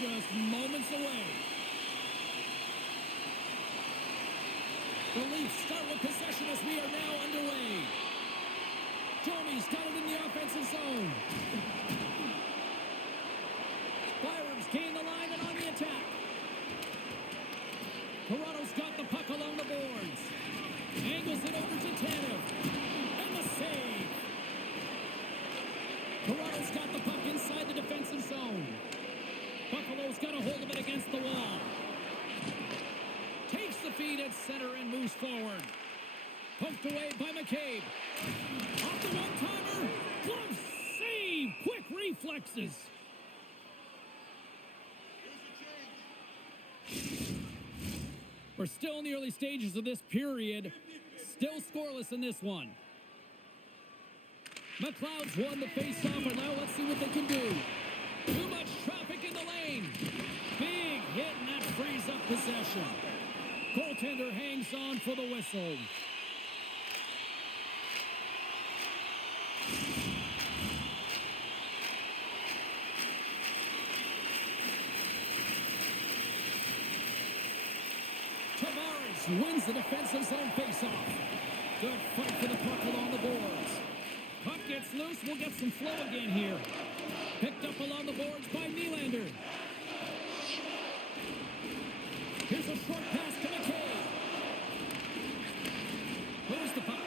just moments away. The Leafs start with possession as we are now underway. Domi's got it in the offensive zone. Byram's gained the line and on the attack. Toronto's got the puck along the boards. Angles it over to Tanev. And the save. Toronto's got the puck inside the defensive zone. Buffalo's got a hold of it against the wall. Takes the feed at center and moves forward. Poked away by McCabe. Off the one-timer. Glove save. Quick reflexes. We're still in the early stages of this period. Still scoreless in this one. McLeod's won the face-off, and now let's see what they can do. Too much traffic in the lane. Big hit, and that frees up possession. Goaltender hangs on for the whistle. Tavares wins the defensive zone faceoff. Good fight for the puck along the boards. Puck gets loose. We'll get some flow again here. Picked up along the boards by Nylander. Here's a short pass to McCabe. Moves the puck.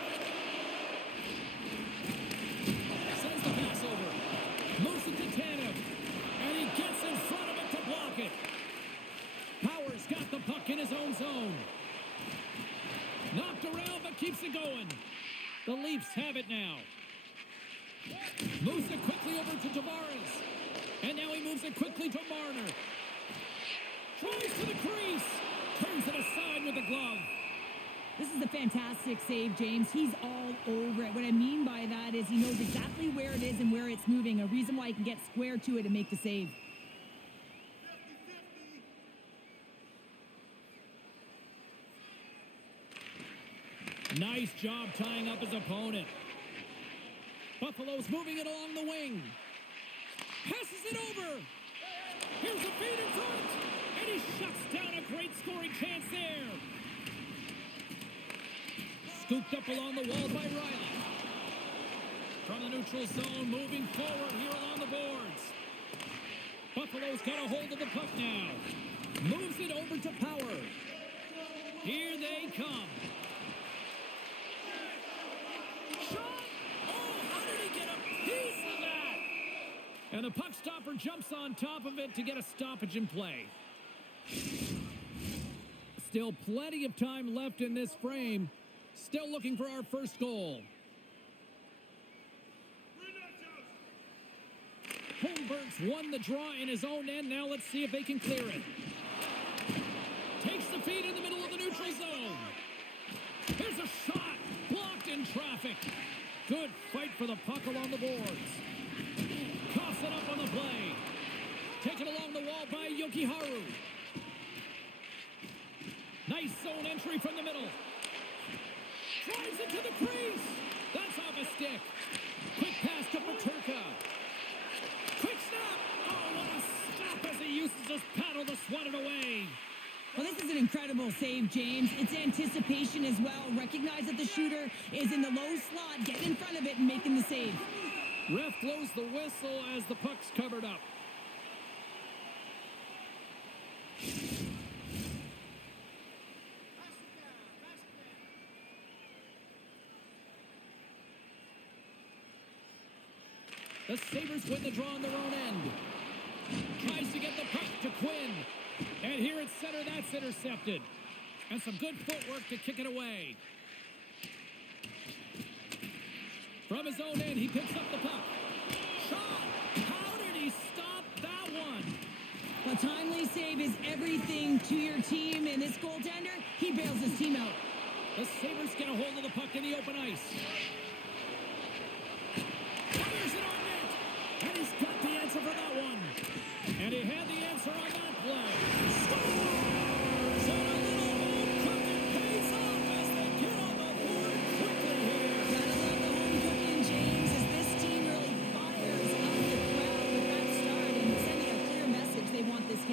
Sends the pass over. Moves it to Tanev. And he gets in front of it to block it. Powers got the puck in his own zone. Knocked around, but keeps it going. The Leafs have it now. Moves it quickly over to Tavares. And now he moves it quickly to Marner. Tries for the crease. Turns it aside with a glove. This is a fantastic save, James. He's all over it. What I mean by that is he knows exactly where it is and where it's moving. A reason why he can get square to it and make the save. Nice job tying up his opponent. Buffalo's moving it along the wing. Passes it over. Here's a feed in front. And he shuts down a great scoring chance there. Scooped up along the wall by Riley. From the neutral zone, moving forward here along the boards. Buffalo's got a hold of the puck now. Moves it over to Power. Here they come. And the puck stopper jumps on top of it to get a stoppage in play. Still plenty of time left in this frame. Still looking for our first goal. Holmberg's won the draw in his own end. Now let's see if they can clear it. Takes the feed in the middle of the neutral zone. Here's a shot. Blocked in traffic. Good fight for the puck along the boards. Coughs it up on the play. Taken along the wall by Yokiharu. Nice zone entry from the middle. Drives it to the crease. That's off a stick. Quick pass to Paterka. Quick snap. Oh, what a stop as he uses his paddle to swat it away. Well, this is an incredible save, James. It's anticipation as well. Recognize that the shooter is in the low slot, getting in front of it and making the save. Ref blows the whistle as the puck's covered up. The Sabres win the draw on their own end. Tries to get the puck to Quinn. And here at center, that's intercepted. And some good footwork to kick it away. From his own end, he picks up the puck. Shot! How did he stop that one? A timely save is everything to your team, and this goaltender, he bails his team out. The Sabres get a hold of the puck in the open ice. Fires it on net! And he's got the answer for that one. And he had the answer on that play. Scores! And a little home cooking pays off as they get on the board quickly here. Gotta love the home cooking, James, as this team really fires up the crowd with that start and sending a clear message they want this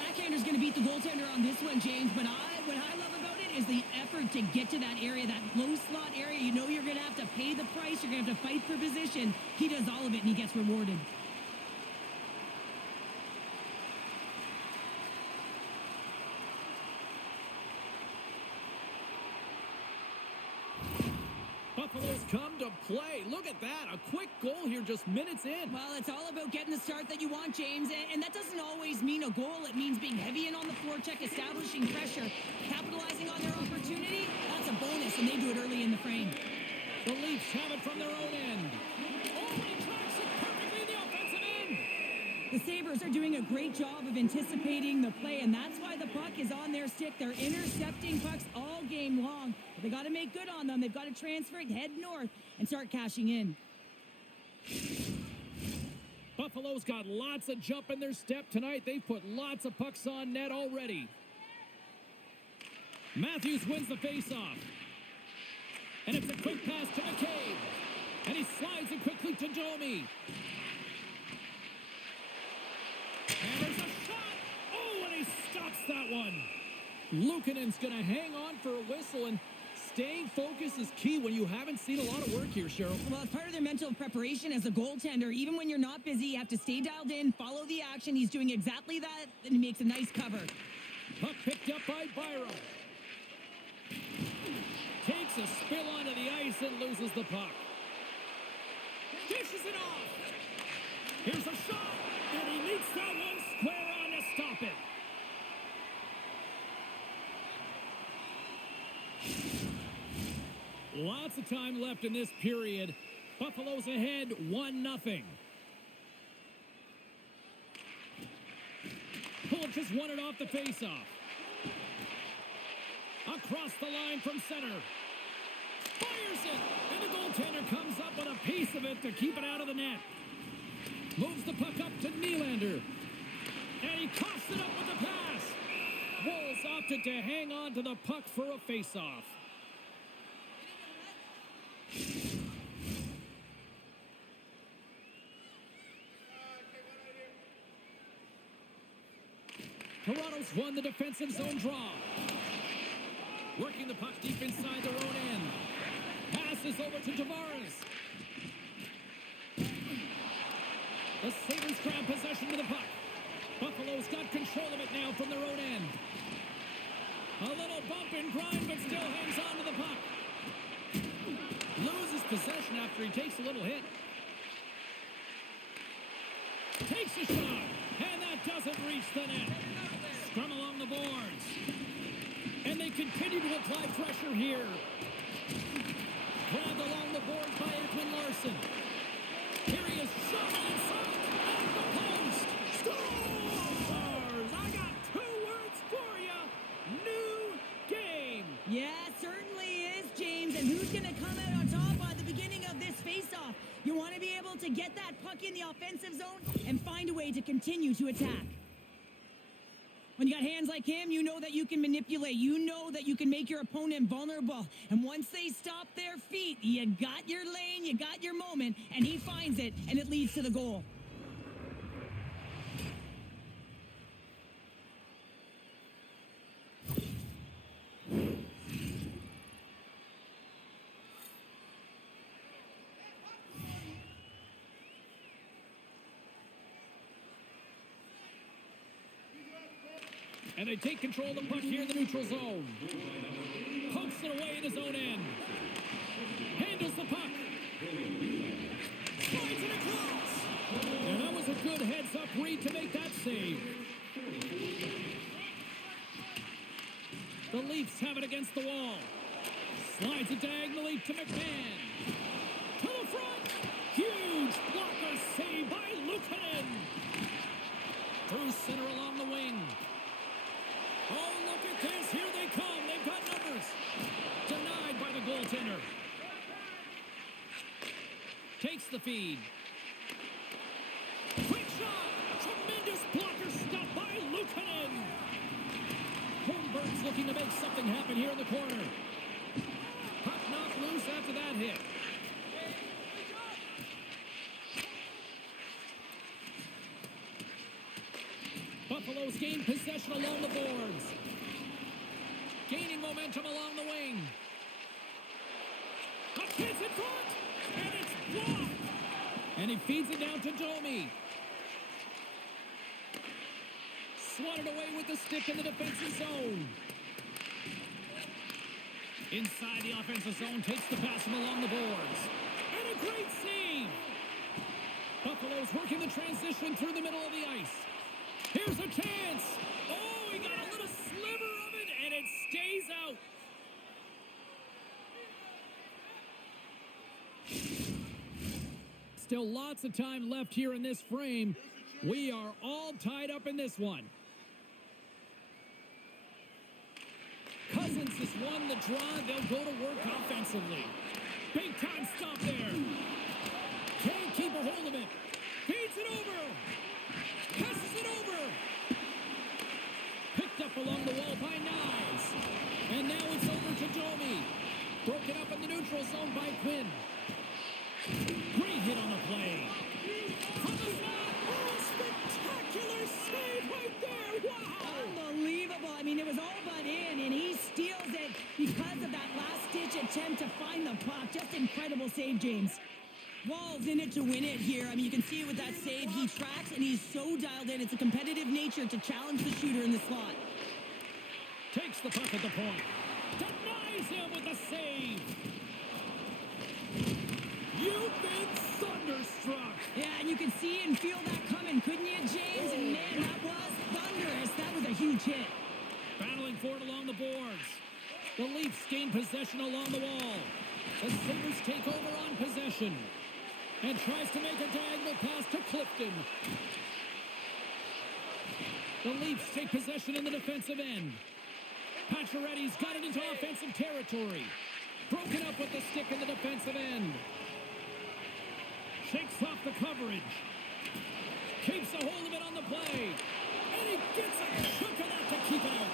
backhander's going to beat the goaltender on this one, James. But what I love about it is the effort to get to that area, that low slot area. You know you're going to have to pay the price. You're going to have to fight for position. He does all of it, and he gets rewarded. Buffalo's come to play. Look at that. A quick goal here just minutes in. Well, it's all about getting the start that you want, James. And that doesn't always mean a goal. It means being heavy in on the forecheck, establishing pressure, capitalizing on their opportunity. That's a bonus, and they do it early in the frame. The Leafs have it from their own end. Oh, he tracks it perfectly in the offensive end. The Sabres are doing a great job of anticipating the play, and that's why the puck is on their stick. They're intercepting pucks all game long. They got to make good on them. They've got to transfer it, head north, and start cashing in. Buffalo's got lots of jump in their step tonight. They've put lots of pucks on net already. Matthews wins the faceoff. And it's a quick pass to McCabe. And he slides it quickly to Domi. And there's a shot. Oh, and he stops that one. Luukkonen's going to hang on for a whistle, and staying focused is key when you haven't seen a lot of work here, Cheryl. Well, it's part of their mental preparation as a goaltender. Even when you're not busy, you have to stay dialed in, follow the action. He's doing exactly that, and he makes a nice cover. Puck picked up by Byram. Takes a spill onto the ice and loses the puck. Dishes it off. Here's a shot, and he meets that one square on to stop it. Lots of time left in this period. Buffalo's ahead 1-0. Pull just won it off the faceoff. Across the line from center. Fires it! And the goaltender comes up with a piece of it to keep it out of the net. Moves the puck up to Nylander. And he coughs it up with the pass. Wolves opted to hang on to the puck for a faceoff. Toronto's won the defensive zone draw. Working the puck deep inside their own end. Passes over to Tavares. The Sabres grab possession of the puck. Buffalo's got control of it now from their own end. A little bump and grind, but still hangs on to the puck. Loses possession after he takes a little hit. Takes a shot, and that doesn't reach the net. Scrum along the boards. And they continue to apply pressure here. Grabbed along the boards by Edwin Larson. Here he is, shot inside, at the post. Scores! I got 2 words for you. New game. Yeah, certainly is, James. And who's going to come out on top at the beginning of this face-off? You want to be able to get that puck in the offensive zone and find a way to continue to attack. When you got hands like him, you know that you can manipulate. You know that you can make your opponent vulnerable. And once they stop their feet, you got your lane, you got your moment, and he finds it, and it leads to the goal. And they take control of the puck here in the neutral zone. Pokes it away in his own end. Handles the puck. Slides it across. And that was a good heads-up read to make that save. The Leafs have it against the wall. Slides it diagonally to McMahon. To the front. Huge blocker save by Luukkonen. Through center along the wing. Oh, look at this. Here they come. They've got numbers. Denied by the goaltender. Takes the feed. Quick shot. Tremendous blocker stop by Luukkonen. Holmberg's looking to make something happen here in the corner. Puck knocked loose after that hit. Buffalo's gained possession along the boards. Gaining momentum along the wing. A chance in front, and it's blocked. And he feeds it down to Domi. Swatted away with the stick in the defensive zone. Inside the offensive zone, takes the pass from along the boards. And a great save. Buffalo's working the transition through the middle of the ice. Here's a chance. Oh, he got a little sliver of it, and it stays out. Still lots of time left here in this frame. We are all tied up in this one. Cousins has won the draw. They'll go to work offensively. Big time stop there. Can't keep a hold of it. Feeds it over. Passes it over. Picked up along the wall by Nyes. And now it's over to Domi. Broken up in the neutral zone by Quinn. Great hit on the play. From the slot. Oh, spectacular save right there. Wow. Unbelievable. I mean, it was all but in, and he steals it because of that last-ditch attempt to find the puck. Just incredible save, James. Wall's in it to win it here. I mean, you can see it with that save. He tracks, and he's so dialed in. It's a competitive nature to challenge the shooter in the slot. Takes the puck at the point. Denies him with the save. You've been thunderstruck. Yeah, and you can see and feel that coming, couldn't you, James? And man, that was thunderous. That was a huge hit. Battling for it along the boards. The Leafs gain possession along the wall. The Sabres take over on possession. And tries to make a diagonal pass to Clifton. The Leafs take possession in the defensive end. Pacioretty's got it into offensive territory. Broken up with the stick in the defensive end. Shakes off the coverage. Keeps a hold of it on the play. And he gets a chunk of that to keep it out.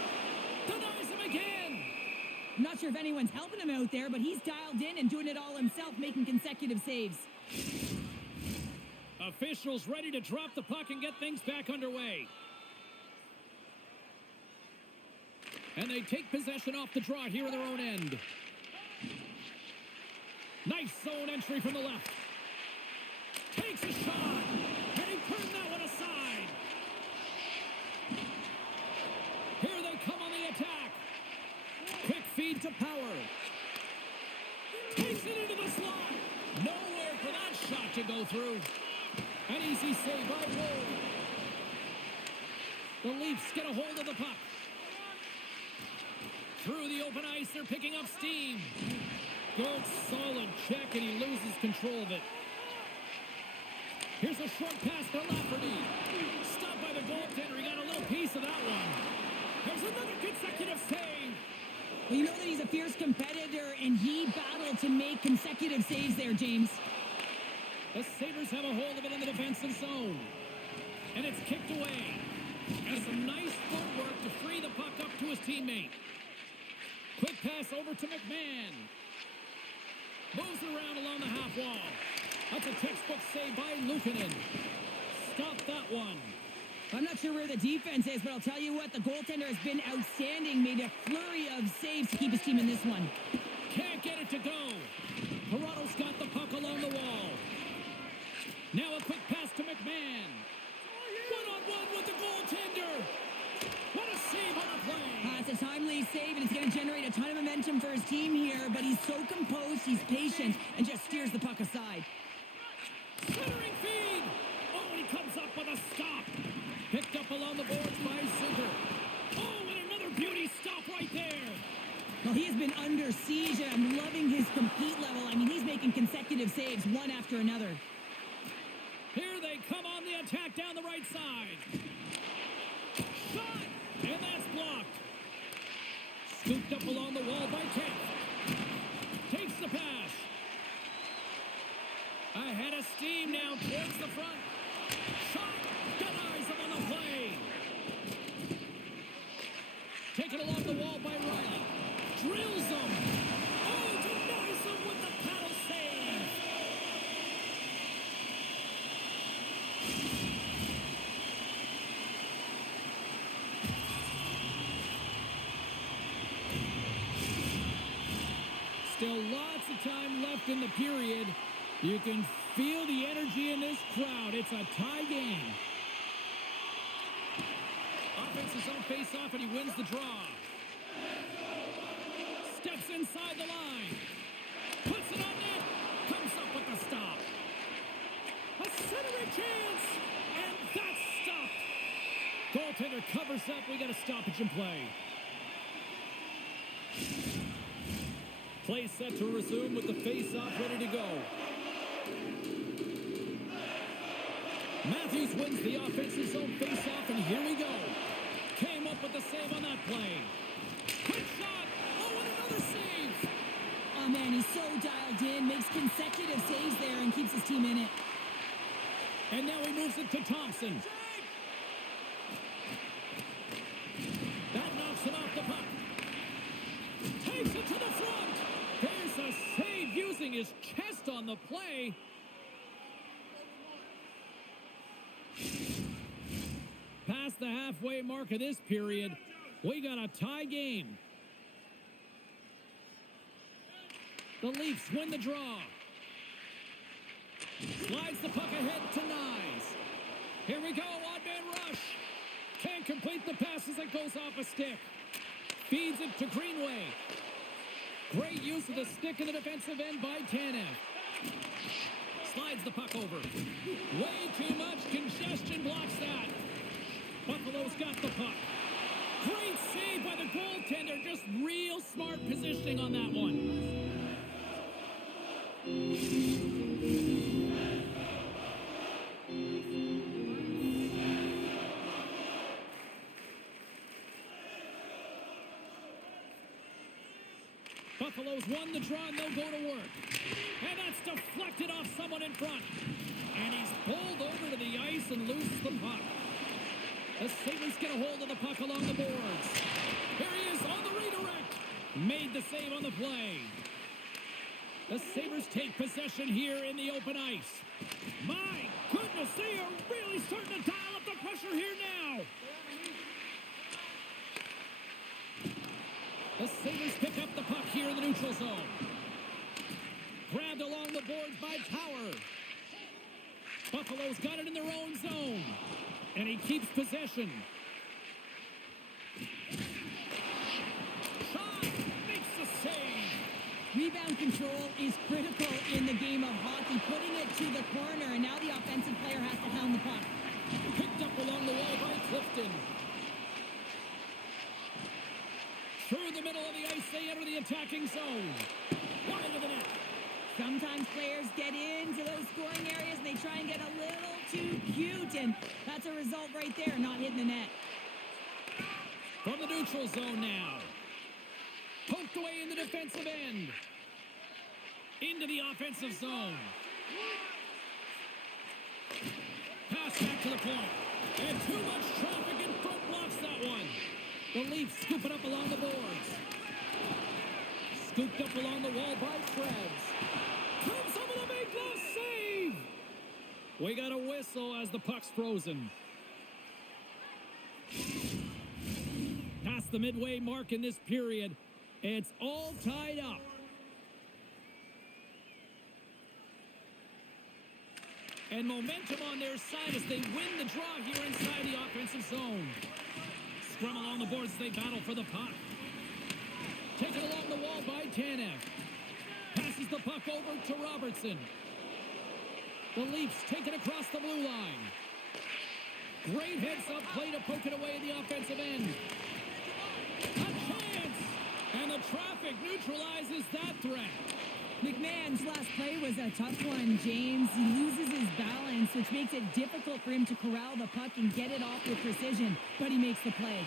Denies him again. I'm not sure if anyone's helping him out there, but he's dialed in and doing it all himself, making consecutive saves. Officials ready to drop the puck and get things back underway. And they take possession off the draw here in their own end. Nice zone entry from the left. Takes a shot, and he turned that one aside. Here they come on the attack. Quick feed to Power. Takes it into the slot. Nowhere for that shot to go through. An easy save by Wood. The Leafs get a hold of the puck. Through the open ice, they're picking up steam. Good, solid check, and he loses control of it. Here's a short pass to Lafferty. Stopped by the goaltender. He got a little piece of that one. There's another consecutive save. Well, you know that he's a fierce competitor, and he battled to make consecutive saves there, James. The Sabres have a hold of it in the defensive zone. And it's kicked away. And some nice footwork to free the puck up to his teammate. Quick pass over to McMahon. Moves it around along the half wall. That's a textbook save by Luukkonen. Stop that one. I'm not sure where the defense is, but I'll tell you what, the goaltender has been outstanding. Made a flurry of saves to keep his team in this one. Can't get it to go. Toronto's got the puck along the wall. Now a quick pass to McMahon. One-on-one with the goaltender. What a save on the play. It's a timely save, and it's going to generate a ton of momentum for his team here, but he's so composed, he's patient, and just steers the puck aside. Centering feed. Oh, and he comes up with a stop. Picked up along the boards by Zucker. Oh, and another beauty stop right there. Well, he has been under siege, and I'm loving his compete level. I mean, he's making consecutive saves, one after another. Here they come on the attack down the right side. Shot, and that's blocked. Scooped up along the wall by Kemp. Takes the pass. Ahead of steam now towards the front. Shot, denies him on the play. Taken along the wall by Riley. Drills him. Oh, denies him with the paddle save. time left in the period. You can feel the energy in this crowd. It's a tie game. Offense's own face-off, and he wins the draw. Steps inside the line. Puts it on net. Comes up with the stop. A centering chance. And that's stopped. Goaltender covers up. We got a stoppage in play. Play set to resume with the face-off ready to go. Matthews wins the offense's own face-off, and here we go. Came up with the save on that play. Quick shot. Oh, and another save. Oh, man, he's so dialed in. Makes consecutive saves there and keeps his team in it. And now he moves it to Thompson. That knocks it off the puck. Takes it to the front. There's a save using his chest on the play. Past the halfway mark of this period, we got a tie game. The Leafs win the draw. Slides the puck ahead to Nyes. Here we go, odd-man rush. Can't complete the pass as it goes off a stick. Feeds it to Greenway. Great use of the stick in the defensive end by Tanev. Slides the puck over. Way too much congestion blocks that. Buffalo's got the puck. Great save by the goaltender. Just real smart positioning on that one. Buffalo's won the draw and they'll go to work. And that's deflected off someone in front. And he's pulled over to the ice and loses the puck. The Sabres get a hold of the puck along the boards. Here he is on the redirect. Made the save on the play. The Sabres take possession here in the open ice. My goodness, they are really starting to dial up the pressure here now. The Sabres pick up the puck here in the neutral zone. Grabbed along the boards by Power. Buffalo's got it in their own zone. And he keeps possession. Shot! Makes the save! Rebound control is critical in the game of hockey. Putting it to the corner, and now the offensive player has to hound the puck. Picked up along the wall by Clifton. Through the middle of the ice, they enter the attacking zone. Wide of the net. Sometimes players get into those scoring areas and they try and get a little too cute, and that's a result right there, not hitting the net. From the neutral zone now. Poked away in the defensive end. Into the offensive zone. Pass back to the point. And too much traffic in front blocks that one. The Leafs scoop it up along the boards. Scooped up along the wall by Krebs. Comes up with a big glove save. We got a whistle as the puck's frozen. Past the midway mark in this period, it's all tied up. And momentum on their side as they win the draw here inside the offensive zone. Scrum along the boards as they battle for the puck. Taken along the wall by Tanev. Passes the puck over to Robertson. The Leafs take it across the blue line. Great heads-up play to poke it away in the offensive end. A chance! And the traffic neutralizes that threat. McMahon's last play was a tough one, James. He loses his balance, which makes it difficult for him to corral the puck and get it off with precision, but he makes the play.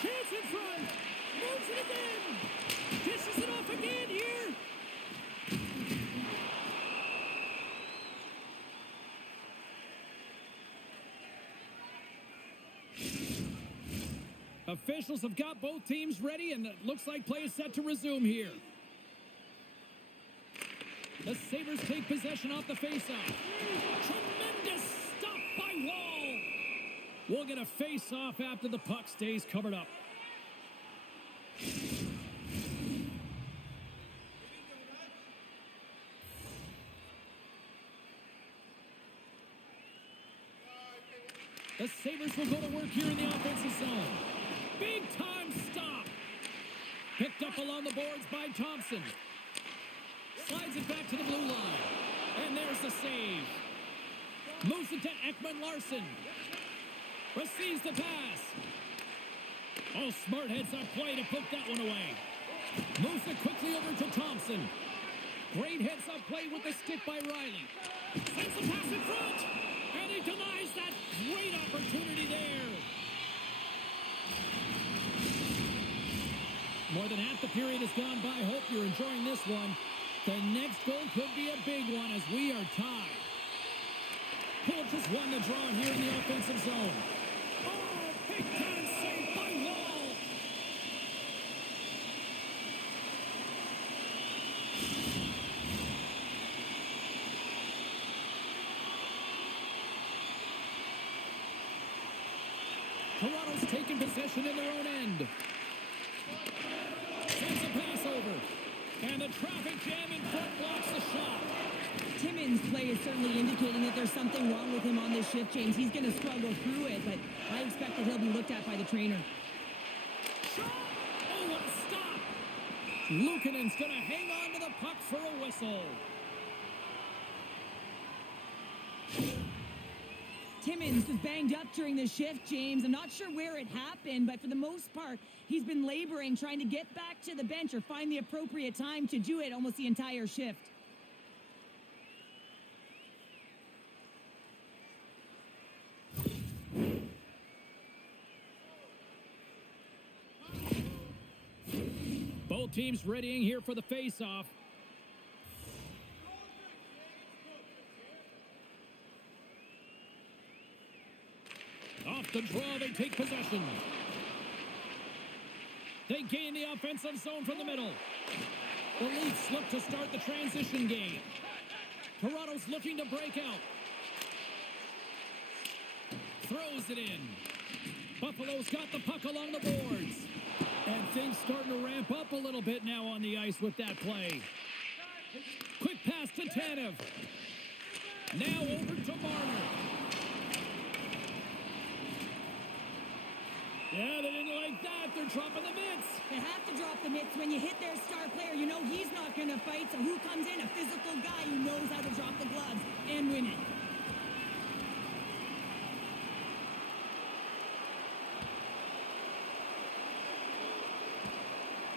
Chance in front! Moves it again! Dishes it off again here! Officials have got both teams ready, and it looks like play is set to resume here. The Sabres take possession off the faceoff. Tremendous stop by Wall. We'll get a face-off after the puck stays covered up. The Sabres will go to work here in the offensive zone. Big time stop. Picked up along the boards by Thompson. Slides it back to the blue line. And there's the save. Moves it to Ekman-Larsson. Receives the pass. Oh, smart heads-up play to put that one away. Moves it quickly over to Thompson. Great heads-up play with the stick by Riley. Sends the pass in front. And he denies that great opportunity there. More than half the period has gone by. Hope you're enjoying this one. The next goal could be a big one as we are tied. Pull just won the draw here in the offensive zone. Oh, big time save by Wall. Toronto's taking possession in their own end. Sends a pass over. And the traffic jam in front blocks the shot. Timmins' play is certainly indicating that there's something wrong with him on this shift, James. He's going to struggle through it, but I expect that he'll be looked at by the trainer. Shot! Oh, what a stop! Luukkonen's going to hang on to the puck for a whistle. Timmins was banged up during the shift, James. I'm not sure where it happened, but for the most part, he's been laboring, trying to get back to the bench or find the appropriate time to do it almost the entire shift. Both teams readying here for the face-off. Off the draw, they take possession. They gain the offensive zone from the middle. The lead slip to start the transition game. Toronto's looking to break out. Throws it in. Buffalo's got the puck along the boards. And things starting to ramp up a little bit now on the ice with that play. Quick pass to Tanev. Now over to Marner. Yeah, they didn't like that. They're dropping the mitts. They have to drop the mitts. When you hit their star player, you know he's not going to fight. So who comes in? A physical guy who knows how to drop the gloves and win it.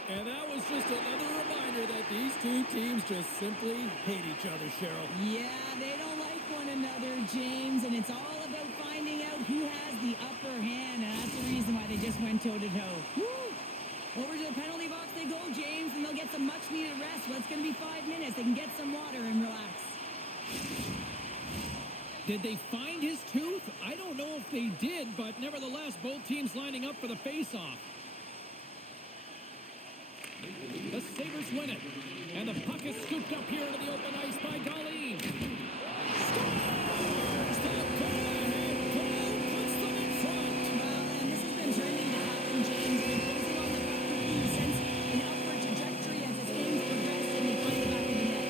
And that was just another reminder that these two teams just simply hate each other, Cheryl. Yeah, they don't like one another, James, and it's all about finding out who has the upper hand, and that's the reason why they just went toe-to-toe. Woo! Over to the penalty box they go, James, and they'll get some much-needed rest. Well, it's going to be 5 minutes. They can get some water and relax. Did they find his tooth? I don't know if they did, but nevertheless, both teams lining up for the face-off. The Sabres win it. And the puck is scooped up here into the open ice by Darlene. Scores! The go-ahead goal puts them in front. Well, and this has been turning to happen, James. They've been closing on the puck for you since an upward trajectory as his games progress and they find the back of the net.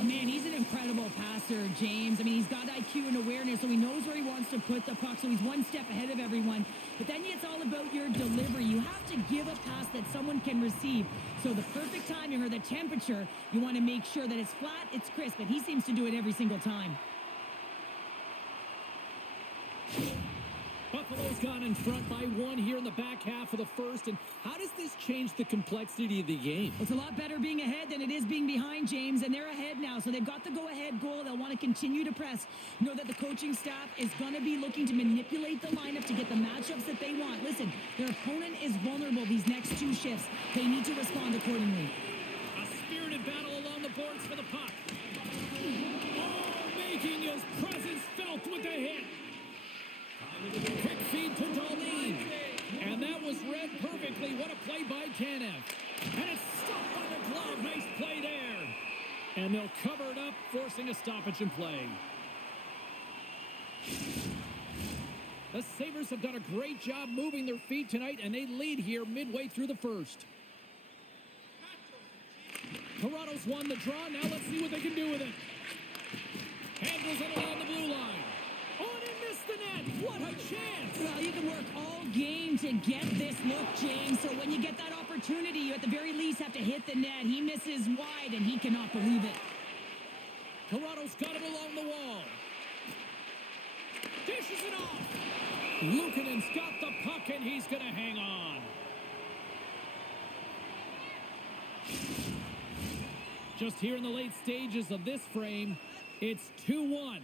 Oh, man, he's an incredible passer, James. I mean, he's got IQ and awareness, so he knows where he wants to put the puck, so he's one step ahead of everyone. But then it's all about your delivery. You have to give a pass that someone can receive. So the perfect timing or the temperature, you want to make sure that it's flat, it's crisp, and he seems to do it every single time. Buffalo's gone in front by 1 here in the back half of the first. And how does this change the complexity of the game? It's a lot better being ahead than it is being behind, James, and they're ahead now. So they've got the go-ahead goal. They'll want to continue to press. Know that the coaching staff is going to be looking to manipulate the lineup to get the matchups that they want. Listen, their opponent is vulnerable these next 2 shifts. They need to respond accordingly. A spirited battle along the boards for the puck. Oh, making his presence felt with the hit. Quick feed to Darlene. And that was read perfectly. What a play by Tanev. And it's stopped by the glove. Nice play there. And they'll cover it up, forcing a stoppage in play. The Sabres have done a great job moving their feet tonight, and they lead here midway through the first. Toronto's won the draw. Now let's see what they can do with it. Handles it along the blue line. Oh, and he missed the game to get this look, James. So when you get that opportunity, you at the very least have to hit the net. He misses wide, and he cannot believe it. Toronto's got it along the wall. Dishes it off. Luukkonen's got the puck, and he's going to hang on. Just here in the late stages of this frame, it's 2-1.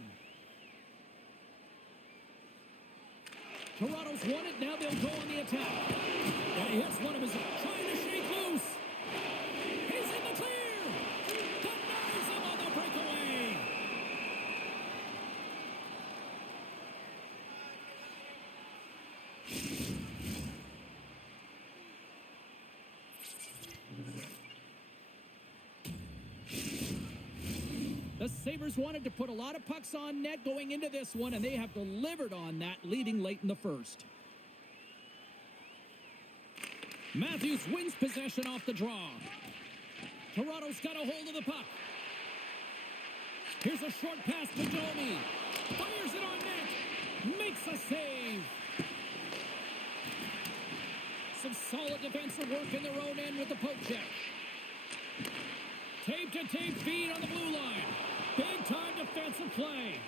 Toronto's won it. Now they'll go on the attack. And he hits one of his trying to shake loose. He's in the clear. Denies him on the breakaway. The Sabres wanted to put a lot of pucks on net going into this one, and they have delivered on that, leading late in the first. Matthews wins possession off the draw. Toronto's got a hold of the puck. Here's a short pass to Domi. Fires it on net. Makes a save. Some solid defensive work in their own end with the poke check. Tape-to-tape feed on the blue line. Big-time defensive play.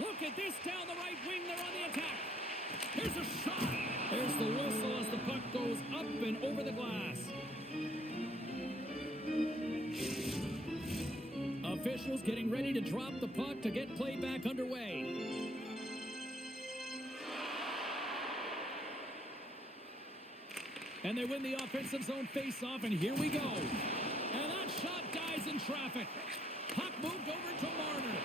Look at this down the right wing. They're on the attack. Here's a shot. There's the whistle as the puck goes up and over the glass. Officials getting ready to drop the puck to get play back underway. And they win the offensive zone face-off, and here we go. And that shot dies in traffic. Puck moved over to Marner.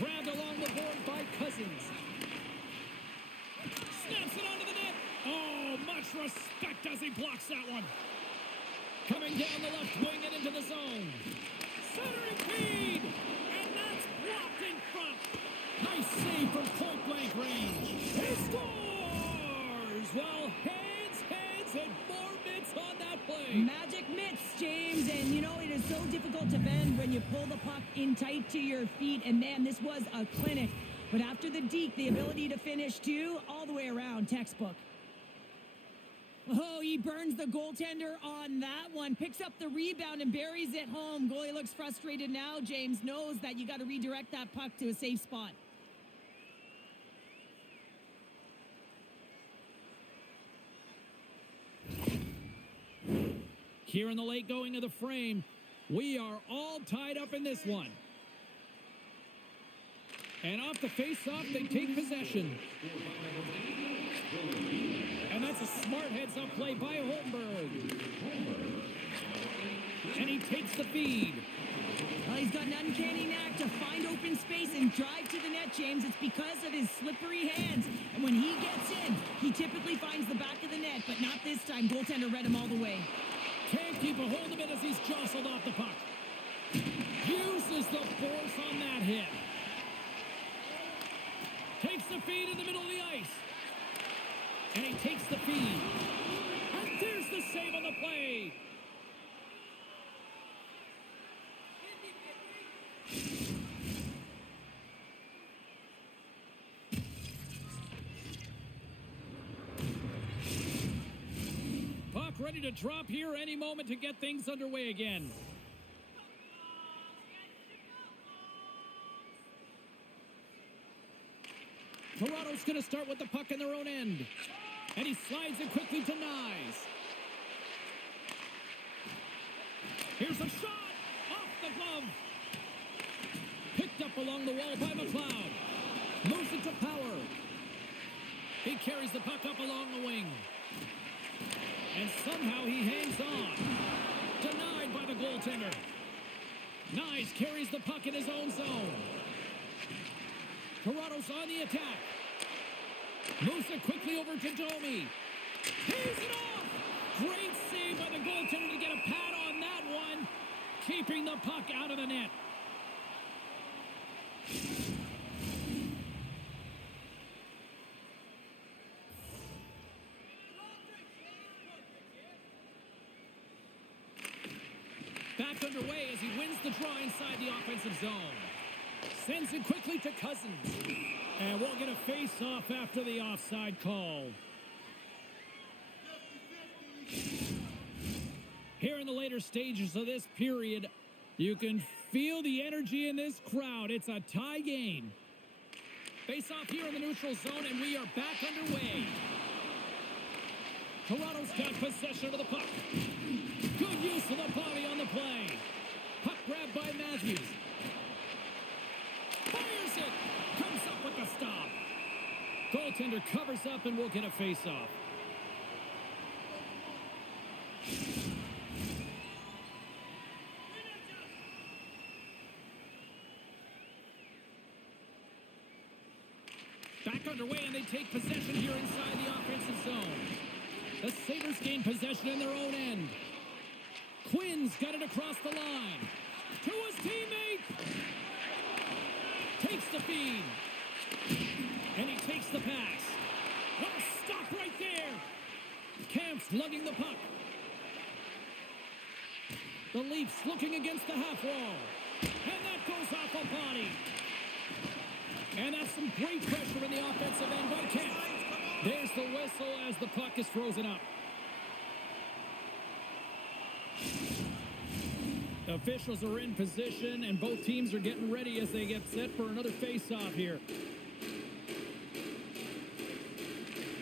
Grabbed along the board by Cousins. Snaps it onto the net. Oh, much respect as he blocks that one. Coming down the left wing and into the zone. Centering feed. And that's blocked in front. Nice save from point-blank range. He scores! Well, heads, and more mitts on that play. Magic mitts, James, and you know, it is so difficult to bend when you pull the puck in tight to your feet, and man, this was a clinic. But after the deke, the ability to finish too, all the way around, textbook. Oh, he burns the goaltender on that one, picks up the rebound and buries it home. Goalie looks frustrated now. James knows that you got to redirect that puck to a safe spot. Here in the late going of the frame, we are all tied up in this one. And off the face-off, they take possession. And that's a smart heads-up play by Holmberg. And he takes the feed. Well, he's got an uncanny knack to find open space and drive to the net, James. It's because of his slippery hands. And when he gets in, he typically finds the back of the net, but not this time. Goaltender read him all the way. Can't keep a hold of it as he's jostled off the puck. Uses the force on that hit. Takes the feed in the middle of the ice. And he takes the feed. And there's the save on the play. Puck ready to drop here any moment to get things underway again. Toronto's going to start with the puck in their own end. And he slides it quickly to Nyes. Here's a shot off the glove. Picked up along the wall by McLeod. Moves it to Power. He carries the puck up along the wing. And somehow he hangs on. Denied by the goaltender. Nyes carries the puck in his own zone. Toronto's on the attack. Moves it quickly over to Domi. He's it off! Great save by the goaltender to get a pad on that one. Keeping the puck out of the net. Back underway as he wins the draw inside the offensive zone. Sends it quickly to Cousins. And we'll get a face-off after the offside call. Here in the later stages of this period, you can feel the energy in this crowd. It's a tie game. Face-off here in the neutral zone, and we are back underway. Toronto's got possession of the puck. Good use of the body on the play. Puck grabbed by Matthews. Fires it. Comes up with the stop. Goaltender covers up, and we'll get a face-off. Back underway, and they take possession here inside the offensive zone. The Sabres gain possession in their own end. Quinn's got it across the line. To his teammate. Takes the feed. And he takes the pass. What a stop right there. Camp's lugging the puck. The Leafs looking against the half wall. And that goes off a body. And that's some great pressure in the offensive end by Kemp. There's the whistle as the puck is frozen up. Officials are in position, and both teams are getting ready as they get set for another face-off here.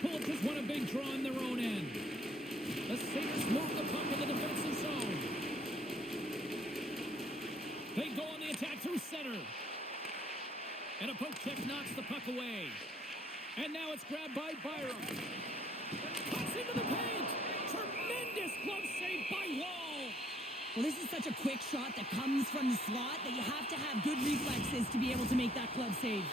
Bullets just won a big draw in their own end. The Sabres move the puck in the defensive zone. They go on the attack through center. And a poke check knocks the puck away. And now it's grabbed by Byram. Pucks into the paint. Tremendous glove save by Wall. Well, this is such a quick shot that comes from the slot that you have to have good reflexes to be able to make that glove save.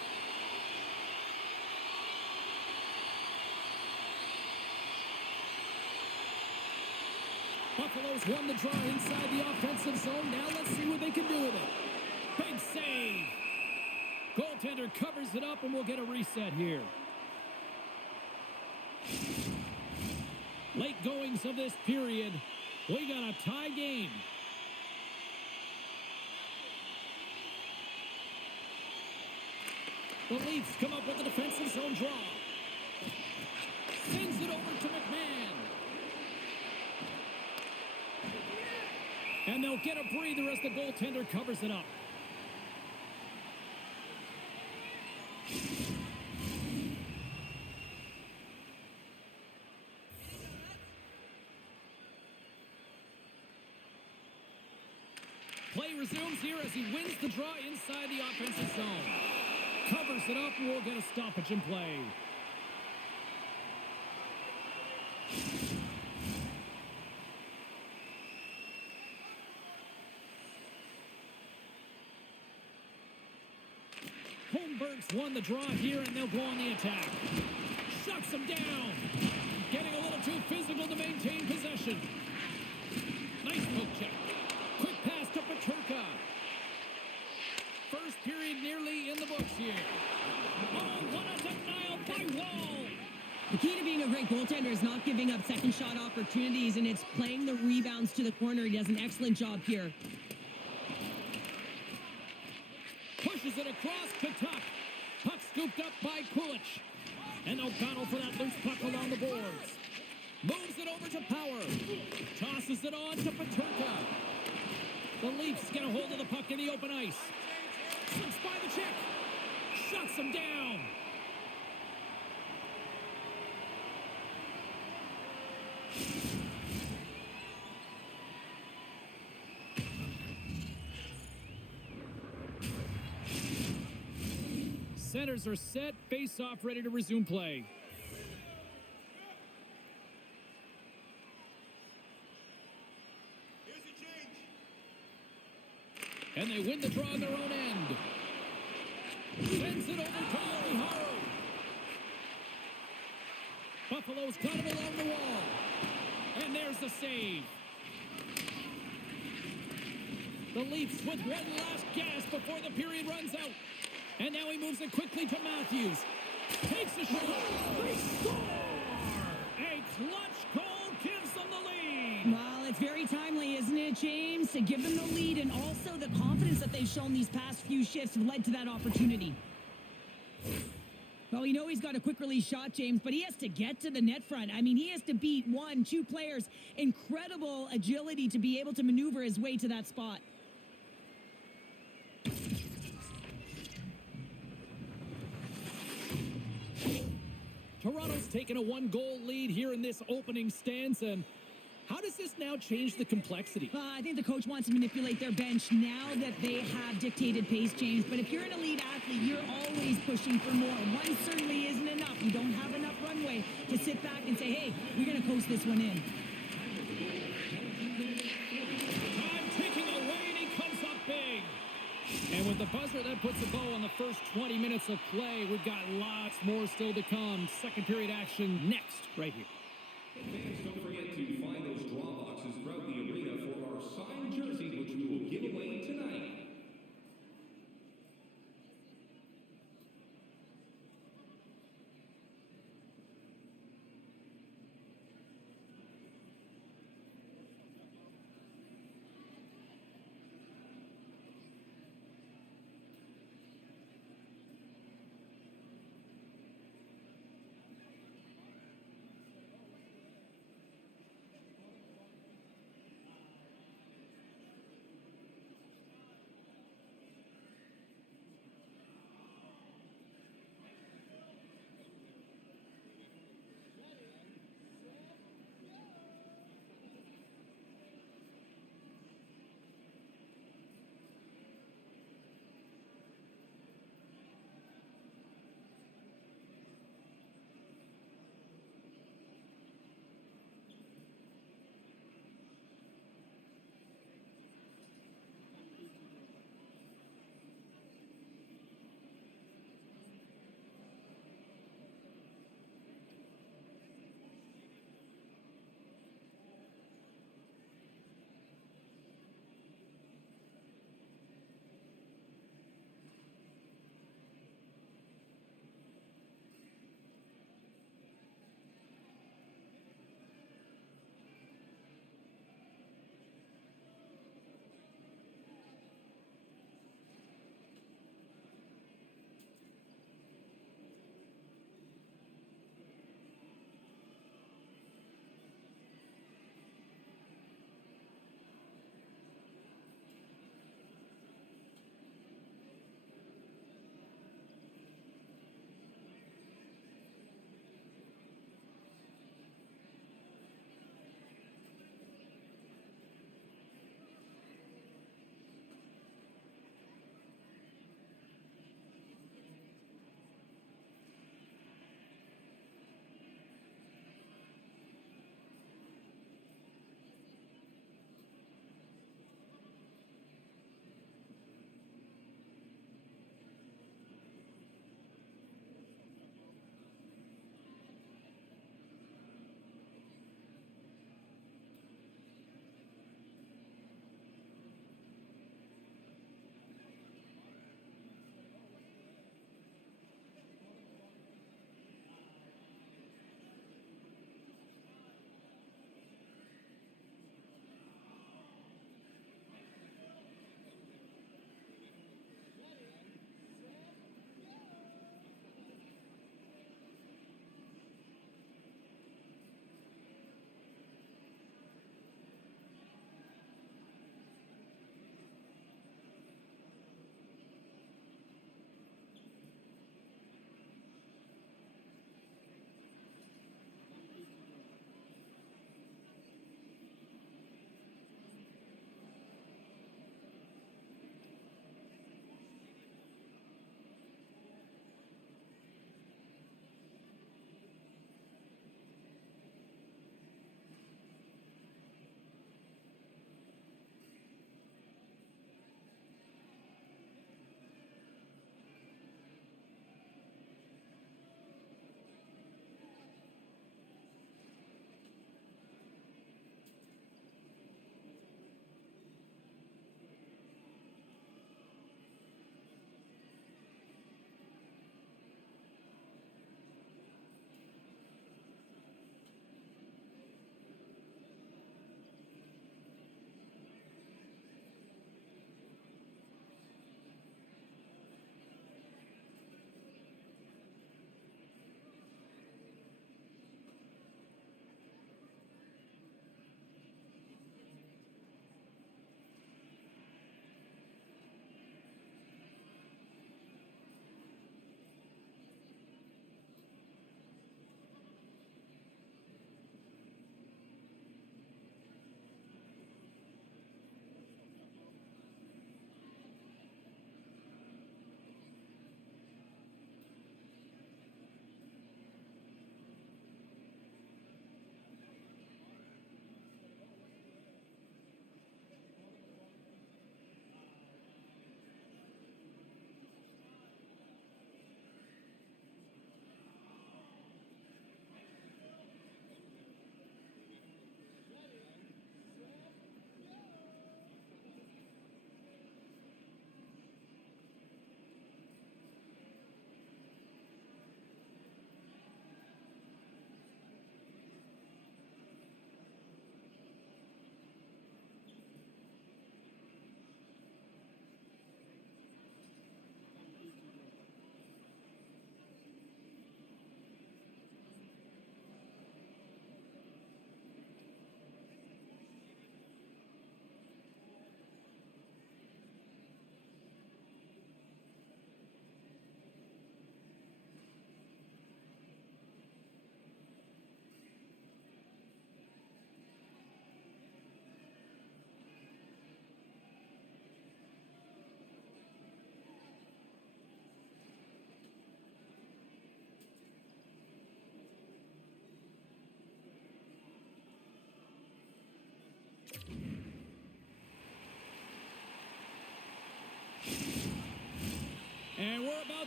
Buffalo's won the draw inside the offensive zone. Now let's see what they can do with it. Big save. Goaltender covers it up, and we'll get a reset here. Late goings of this period. We got a tie game. The Leafs come up with a defensive zone draw. Sends it over to McMahon. And they'll get a breather as the goaltender covers it up. Play resumes here as he wins the draw inside the offensive zone. Covers it up, and we'll get a stoppage in play. Holmberg's won the draw here, and they'll go on the attack. Shuts him down. Getting a little too physical to maintain possession. Nice poke check. Quick pass to Peterka. First period nearly in the books here. Oh, what a denial by Wall. The key to being a great goaltender is not giving up second shot opportunities, and it's playing the rebounds to the corner. He does an excellent job here. Pushes it across Katuk. Puck scooped up by Kulich. And they'll battle for that loose puck along the boards. Moves it over to Power. Tosses it on to Peterka. The Leafs get a hold of the puck in the open ice. Slips by the check. Shuts him down. Centers are set. Face-off ready to resume play. And they win the draw on their own end. Sends it over to Yoiharu. Buffalo's got him along the wall. And there's the save. The Leafs with one last gasp before the period runs out. And now he moves it quickly to Matthews. Takes a shot. They score! A clutch goal gives them the lead. Well, it's very timely, isn't it, James? To give them the lead, and also the confidence that they've shown these past few shifts have led to that opportunity. Well, we know he's got a quick release shot, James, but he has to get to the net front. I mean, he has to beat 1, 2 players. Incredible agility to be able to maneuver his way to that spot. Toronto's taken a 1-goal lead here in this opening stance, and how does this now change the complexity? I think the coach wants to manipulate their bench now that they have dictated pace, James. But if you're an elite athlete, you're always pushing for more. One certainly isn't enough. You don't have enough runway to sit back and say, hey, we're going to coast this one in. Time ticking away, and he comes up big. And with the buzzer, that puts a bow on the first 20 minutes of play. We've got lots more still to come. Second period action next, right here. Fans, don't forget to find those draw boxes throughout the arena for our signed jersey, which we will give away tonight.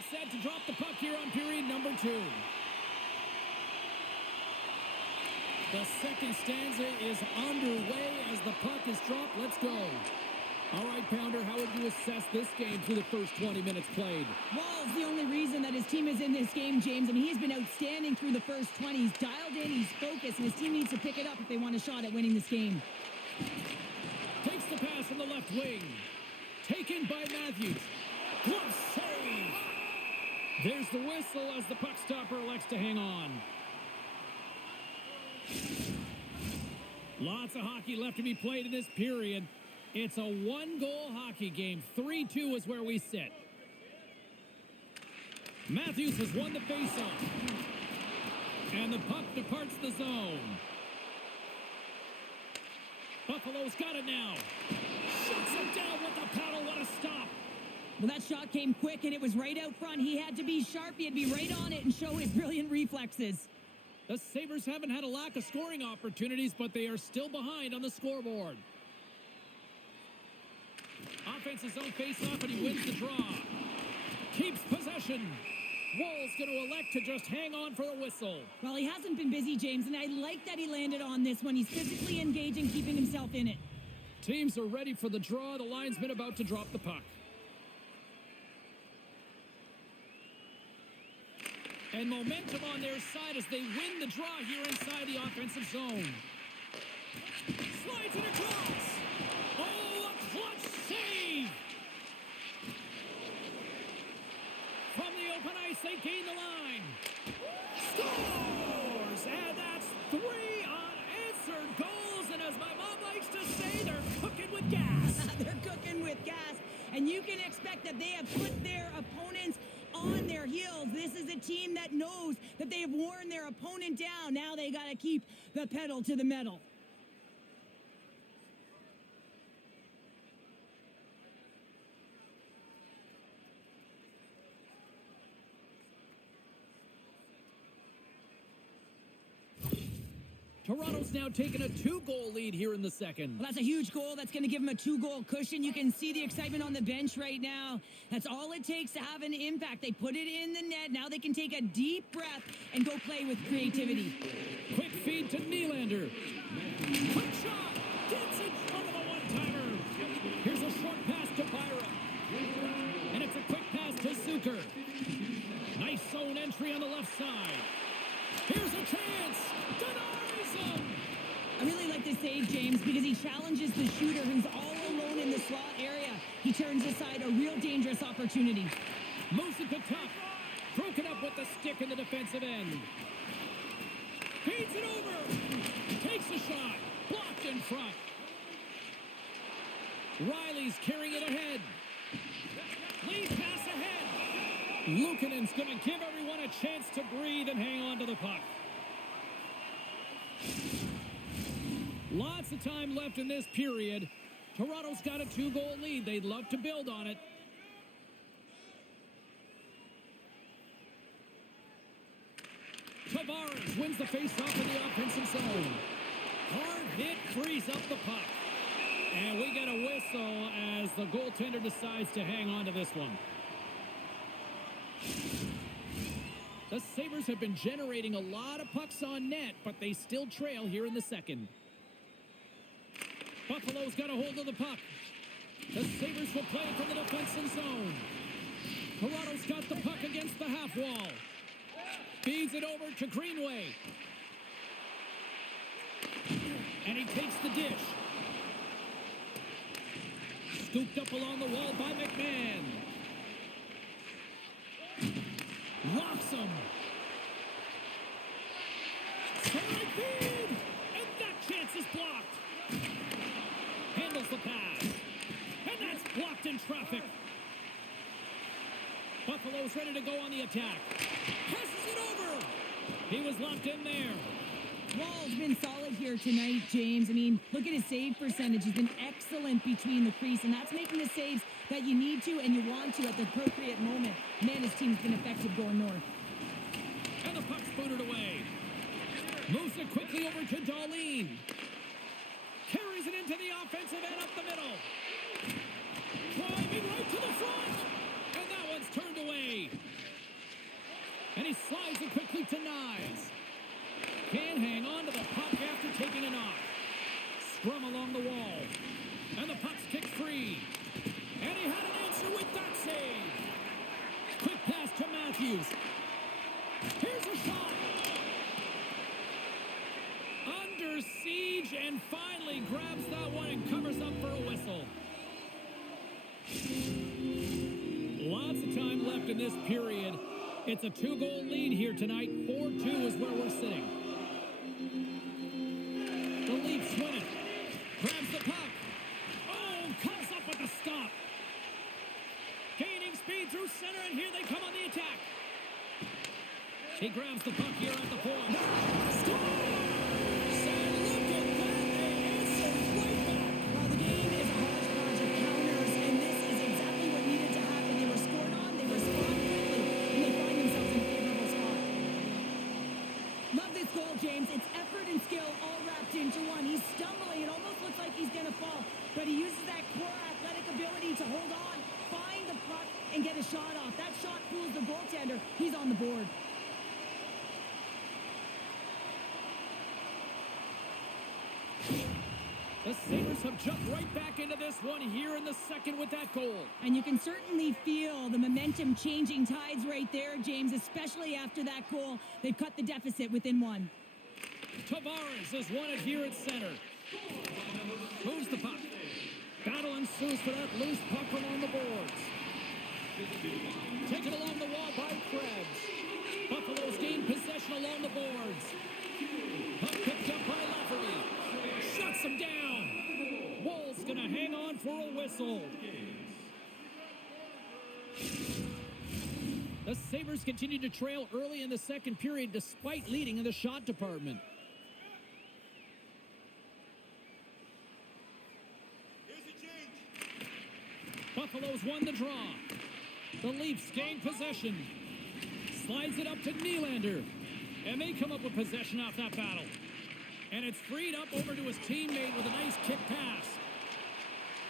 about set to drop the puck here on period number 2. The second stanza is underway as the puck is dropped. Let's go. All right, Pounder, how would you assess this game through the first 20 minutes played? Wall's the only reason that his team is in this game, James. I mean, he's been outstanding through the first 20. He's dialed in, he's focused, and his team needs to pick it up if they want a shot at winning this game. Takes the pass from the left wing. Taken by Matthews. Glove save. There's the whistle as the puck stopper elects to hang on. Lots of hockey left to be played in this period. It's a one-goal hockey game. 3-2 is where we sit. Matthews has won the faceoff. And the puck departs the zone. Buffalo's got it now. Shuts it down with the paddle. What a stop. Well, that shot came quick, and it was right out front. He had to be sharp. He had to be right on it and show his brilliant reflexes. The Sabres haven't had a lack of scoring opportunities, but they are still behind on the scoreboard. Offense's own face-off, and he wins the draw. Keeps possession. Wall's going to elect to just hang on for the whistle. Well, he hasn't been busy, James, and I like that he landed on this one. He's physically engaging, keeping himself in it. Teams are ready for the draw. The linesman about to drop the puck. And momentum on their side as they win the draw here inside the offensive zone. Slides it across. Oh, a clutch save. From the open ice, they gain the line. Scores! And that's 3 unanswered goals. And as my mom likes to say, they're cooking with gas. They're cooking with gas. And you can expect that they have put their opponents on their heels. This is a team that knows that they have worn their opponent down. Now they got to keep the pedal to the metal. Toronto's now taking a 2-goal lead here in the second. Well, that's a huge goal. That's going to give them a 2-goal cushion. You can see the excitement on the bench right now. That's all it takes to have an impact. They put it in the net. Now they can take a deep breath and go play with creativity. Quick feed to Nylander. Quick shot. Gets in front of a one-timer. Here's a short pass to Byron. And it's a quick pass to Zucker. Nice zone entry on the left side. Here's a chance. Denies him. I really like this save, James, because he challenges the shooter who's all alone in the slot area. He turns aside a real dangerous opportunity. Moves it to top. Broken up with the stick in the defensive end. Feeds it over. Takes a shot. Blocked in front. Riley's carrying it ahead. Lead pass ahead. Luukkonen's going to give everyone a chance to breathe and hang on to the puck. Lots of time left in this period. Toronto's got a 2-goal lead. They'd love to build on it. Tavares wins the faceoff in the offensive zone. Hard hit frees up the puck. And we get a whistle as the goaltender decides to hang on to this one. The Sabres have been generating a lot of pucks on net, but they still trail here in the second. Buffalo's got a hold of the puck. The Sabres will play from the defensive zone. Toronto's got the puck against the half wall. Feeds it over to Greenway. And he takes the dish. Scooped up along the wall by McMahon. Rocks him. Strike feed! And that chance is blocked. Handles the pass. And that's blocked in traffic. Buffalo's ready to go on the attack. Passes it over. He was locked in there. Wall's been solid here tonight, James. I mean, look at his save percentage. He's been excellent between the crease, and that's making the saves that you need to and you want to at the appropriate moment. Man, his team's been effective going north. And the puck's booted away. Moves it quickly over to Darlene. Carries it into the offensive end up the middle. Driving right to the front. And that one's turned away. And he slides it quickly to Knies. Can't hang on to the puck after taking a knock. Scrum along the wall. And the puck's kicked free. And he had an answer with that save. Quick pass to Matthews. Here's a shot. Under siege and finally grabs that one and covers up for a whistle. Lots of time left in this period. It's a 2-goal lead here tonight. 4-2 is where we're sitting. The Leafs win it. Grabs the puck. Oh, comes up with a stop. Gaining speed through center, and here they come on the attack. He grabs the puck here at the point. Scores! And look at that. They answer right back. Well, the game is a hodgepodge of counters, and this is exactly what needed to happen. They were scored on, they respond quickly, and they find themselves in a favorable spot. Love this goal, James. It's effort and skill all wrapped into one. He's stumbling. It almost looks like he's going to fall, but he uses that core athletic ability to hold on, find the puck, and get a shot off. That shot fools the goaltender. He's on the board. The Sabres have jumped right back into this one here in the second with that goal. And you can certainly feel the momentum changing tides right there, James, especially after that goal. They've cut the deficit within one. Tavares has won it here at center. Moves the puck. Battle ensues for that loose puck along the boards. Taken along the wall by Krebs. Buffalo's gained possession along the boards. Puck picked up by Lafferty. Shuts him down. Woll's going to hang on for a whistle. The Sabres continue to trail early in the second period despite leading in the shot department. Buffalo's won the draw. The Leafs gain possession. Slides it up to Nylander. And they come up with possession off that battle. And it's freed up over to his teammate with a nice kick pass.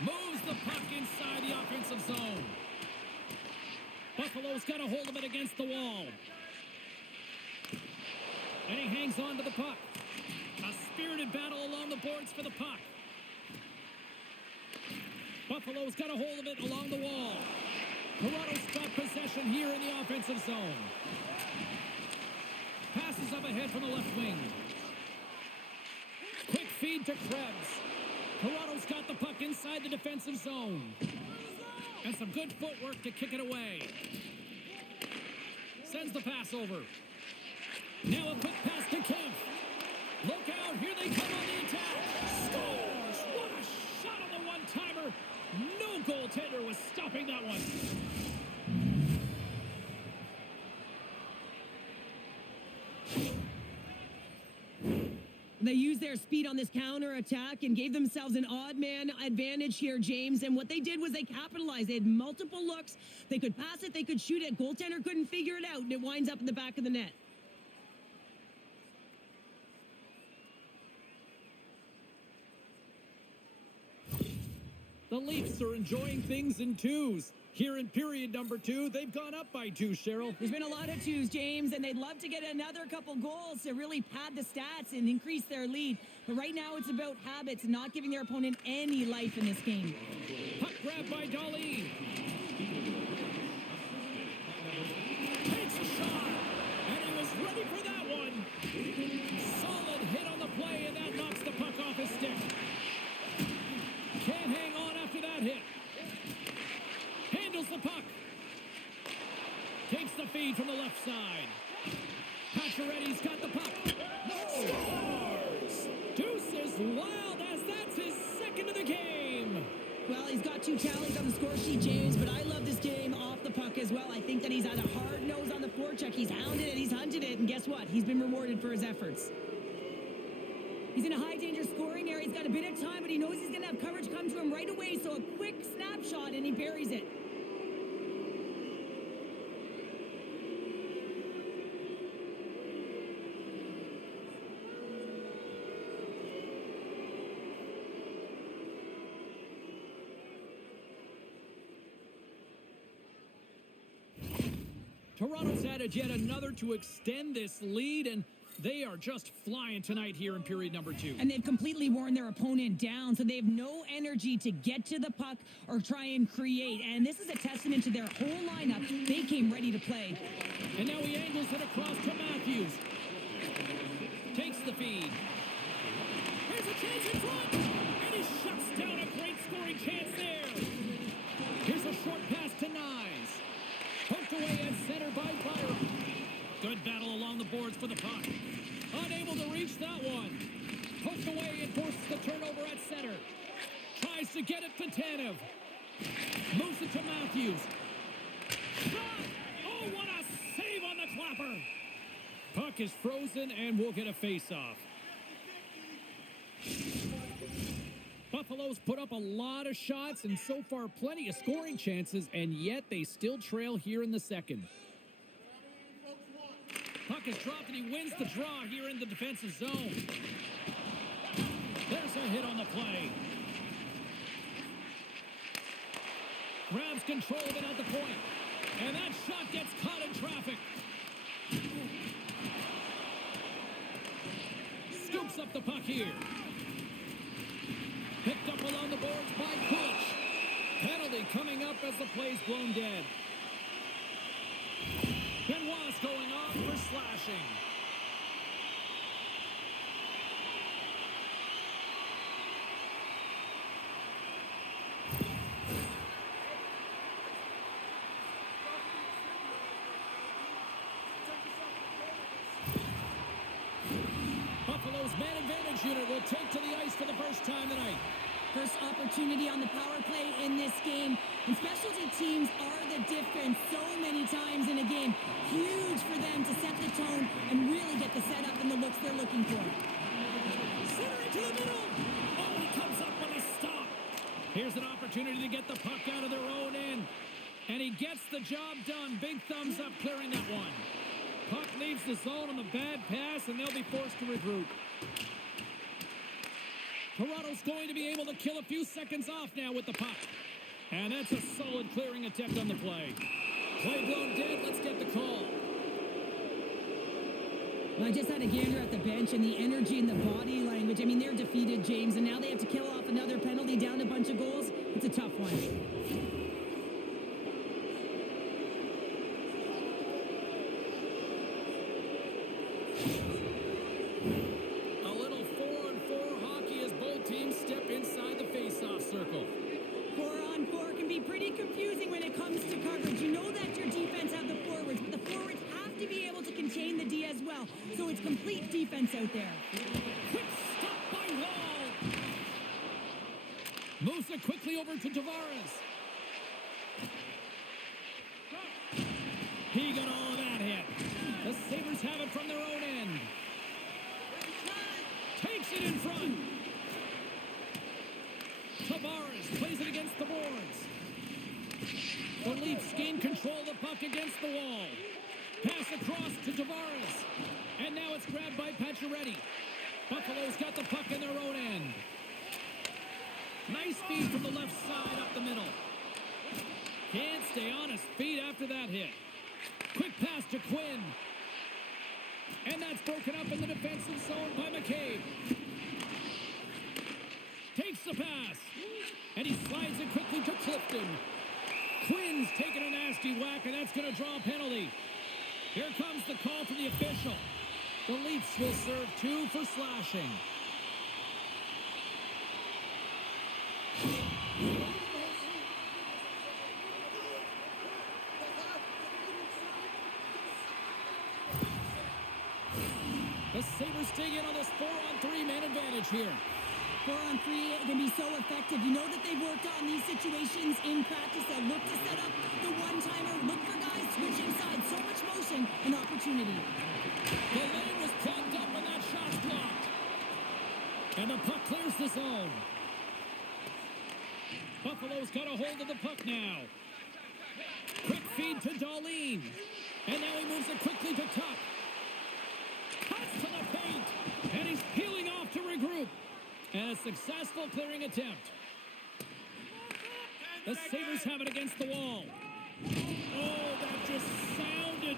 Moves the puck inside the offensive zone. Buffalo's got a hold of it against the wall. And he hangs on to the puck. A spirited battle along the boards for the puck. Buffalo's got a hold of it along the wall. Toronto's got possession here in the offensive zone. Passes up ahead from the left wing. Quick feed to Krebs. Toronto's got the puck inside the defensive zone. And some good footwork to kick it away. Sends the pass over. Now a quick pass to Kemp. Look out, here they come on the attack. Scores! What a shot on the one-timer. No goaltender was stopping that one. They used their speed on this counter-attack and gave themselves an odd man advantage here, James. And what they did was they capitalized. They had multiple looks. They could pass it. They could shoot it. Goaltender couldn't figure it out, and it winds up in the back of the net. The Leafs are enjoying things in twos. Here in period number 2, they've gone up by 2, Cheryl. There's been a lot of twos, James, and they'd love to get another couple goals to really pad the stats and increase their lead. But right now it's about habits, not giving their opponent any life in this game. Puck grab by Darlene. Takes a shot, and he was ready for that one. Solid hit on the play, and that knocks the puck off his stick. Can't hang on after that hit. Handles the puck. Takes the feed from the left side. Pacioretty's got the puck. Scores! Deuce is wild as that's his second of the game. Well, he's got 2 tallies on the score sheet, James, but I love this game off the puck as well. I think that he's had a hard nose on the forecheck. He's hounded it, he's hunted it, and guess what? He's been rewarded for his efforts. He's in a high-danger scoring area. He's got a bit of time, but he knows he's going to have coverage come to him right away, so a quick snapshot, and he buries it. Toronto's added yet another to extend this lead, and they are just flying tonight here in period number 2. And they've completely worn their opponent down, so they have no energy to get to the puck or try and create. And this is a testament to their whole lineup. They came ready to play. And now he angles it across to Matthews. Takes the feed. Here's a chance in front. And he shuts down a great scoring chance there. Here's a short pass to Nyes. Poked away at center by Byron. Good battle along the boards for the puck. Unable to reach that one. Poked away and forces the turnover at center. Tries to get it to Tanev. Moves it to Matthews. Shot! Oh, what a save on the clapper! Puck is frozen and we'll get a face-off. Buffalo's put up a lot of shots and so far plenty of scoring chances, and yet they still trail here in the second. Puck is dropped and he wins the draw here in the defensive zone. There's a hit on the play. Grabs control of it at the point. And that shot gets caught in traffic. Scoops up the puck here. Picked up along the boards by Kulich. Penalty coming up as the play's blown dead. Benoit's going off for slashing. Buffalo's man advantage unit will take to the ice for the first time tonight. First opportunity on the power play in this game. And specialty teams are the difference so many times in a game. Huge for them to set the tone and really get the setup and the looks they're looking for. Center into the middle. Oh, he comes up with a stop. Here's an opportunity to get the puck out of their own end. And he gets the job done. Big thumbs up clearing that one. Puck leaves the zone on the bad pass, and they'll be forced to regroup. Toronto's going to be able to kill a few seconds off now with the puck. And that's a solid clearing attempt on the play. Play blown dead. Let's get the call. Well, I just had a gander at the bench, and the energy and the body language. I mean, they're defeated, James, and now they have to kill off another penalty down a bunch of goals. It's a tough one. Circle. 4-on-4 can be pretty confusing when it comes to coverage. You know that your defense have the forwards, but the forwards have to be able to contain the D as well. So it's complete defense out there. Quick stop by Wall. Moves it quickly over to Tavares. He got all of that hit. The Sabres have it from their own end. Takes it in front. Tavares plays it against the boards. The Leafs gain control of the puck against the wall. Pass across to Tavares. And now it's grabbed by Pacioretty. Buffalo's got the puck in their own end. Nice feed from the left side up the middle. Can't stay on his feet after that hit. Quick pass to Quinn. And that's broken up in the defensive zone by McCabe. Takes the pass. And he slides it quickly to Clifton. Quinn's taking a nasty whack, and that's going to draw a penalty. Here comes the call from the official. The Leafs will serve 2 for slashing. The Sabres dig in on this 4-on-3 man advantage here. 4-on-3 can be so effective. You know that they've worked on these situations in practice. They'll look to set up the one-timer, look for guys switching sides. So much motion and opportunity. The lane was plugged up and that shot's blocked. And the puck clears the zone. Buffalo's got a hold of the puck now. Quick feed to Darlene. And now he moves it quickly to Tuck. Cuts to the paint. And he's peeling off to regroup. And a successful clearing attempt. The Sabres have it against the wall. Oh, that just sounded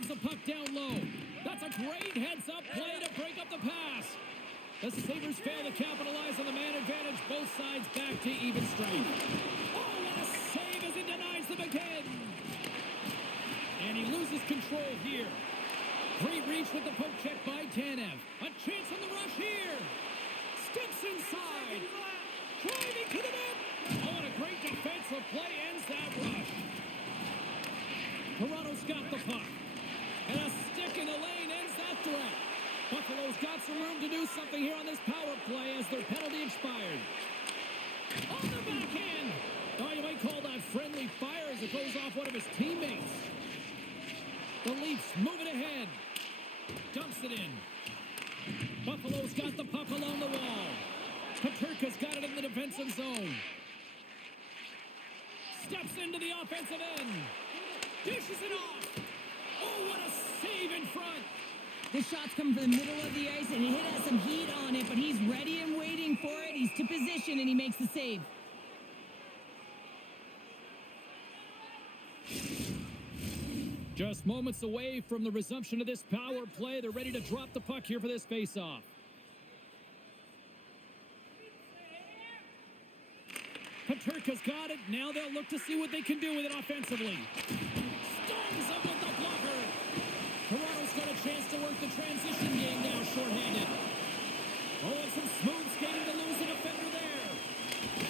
Drives the puck down low. That's a great heads-up play to break up the pass. The Sabres fail to capitalize on the man advantage. Both sides back to even strength. Oh, what a save as he denies them again. And he loses control here. Great reach with the poke check by Tanev. A chance on the rush here. Steps inside. Driving to the net. Oh, and a great defensive play ends that rush. Toronto's got the puck. And a stick in the lane ends that threat. Buffalo's got some room to do something here on this power play as their penalty expired. On the backhand. Oh, you might call that friendly fire as it goes off one of his teammates. The Leafs move it ahead. Dumps it in. Buffalo's got the puck along the wall. Paterka's got it in the defensive zone. Steps into the offensive end. Dishes it off. Oh, what a save in front. The shot's come from the middle of the ice, and it has some heat on it, but he's ready and waiting for it. He's to position, and he makes the save. Just moments away from the resumption of this power play. They're ready to drop the puck here for this face-off. Paterka's got it. Now they'll look to see what they can do with it offensively. Stones up with the blocker. Toronto's got a chance to work the transition game now, shorthanded. Oh, and some smooth skating to lose the defender there.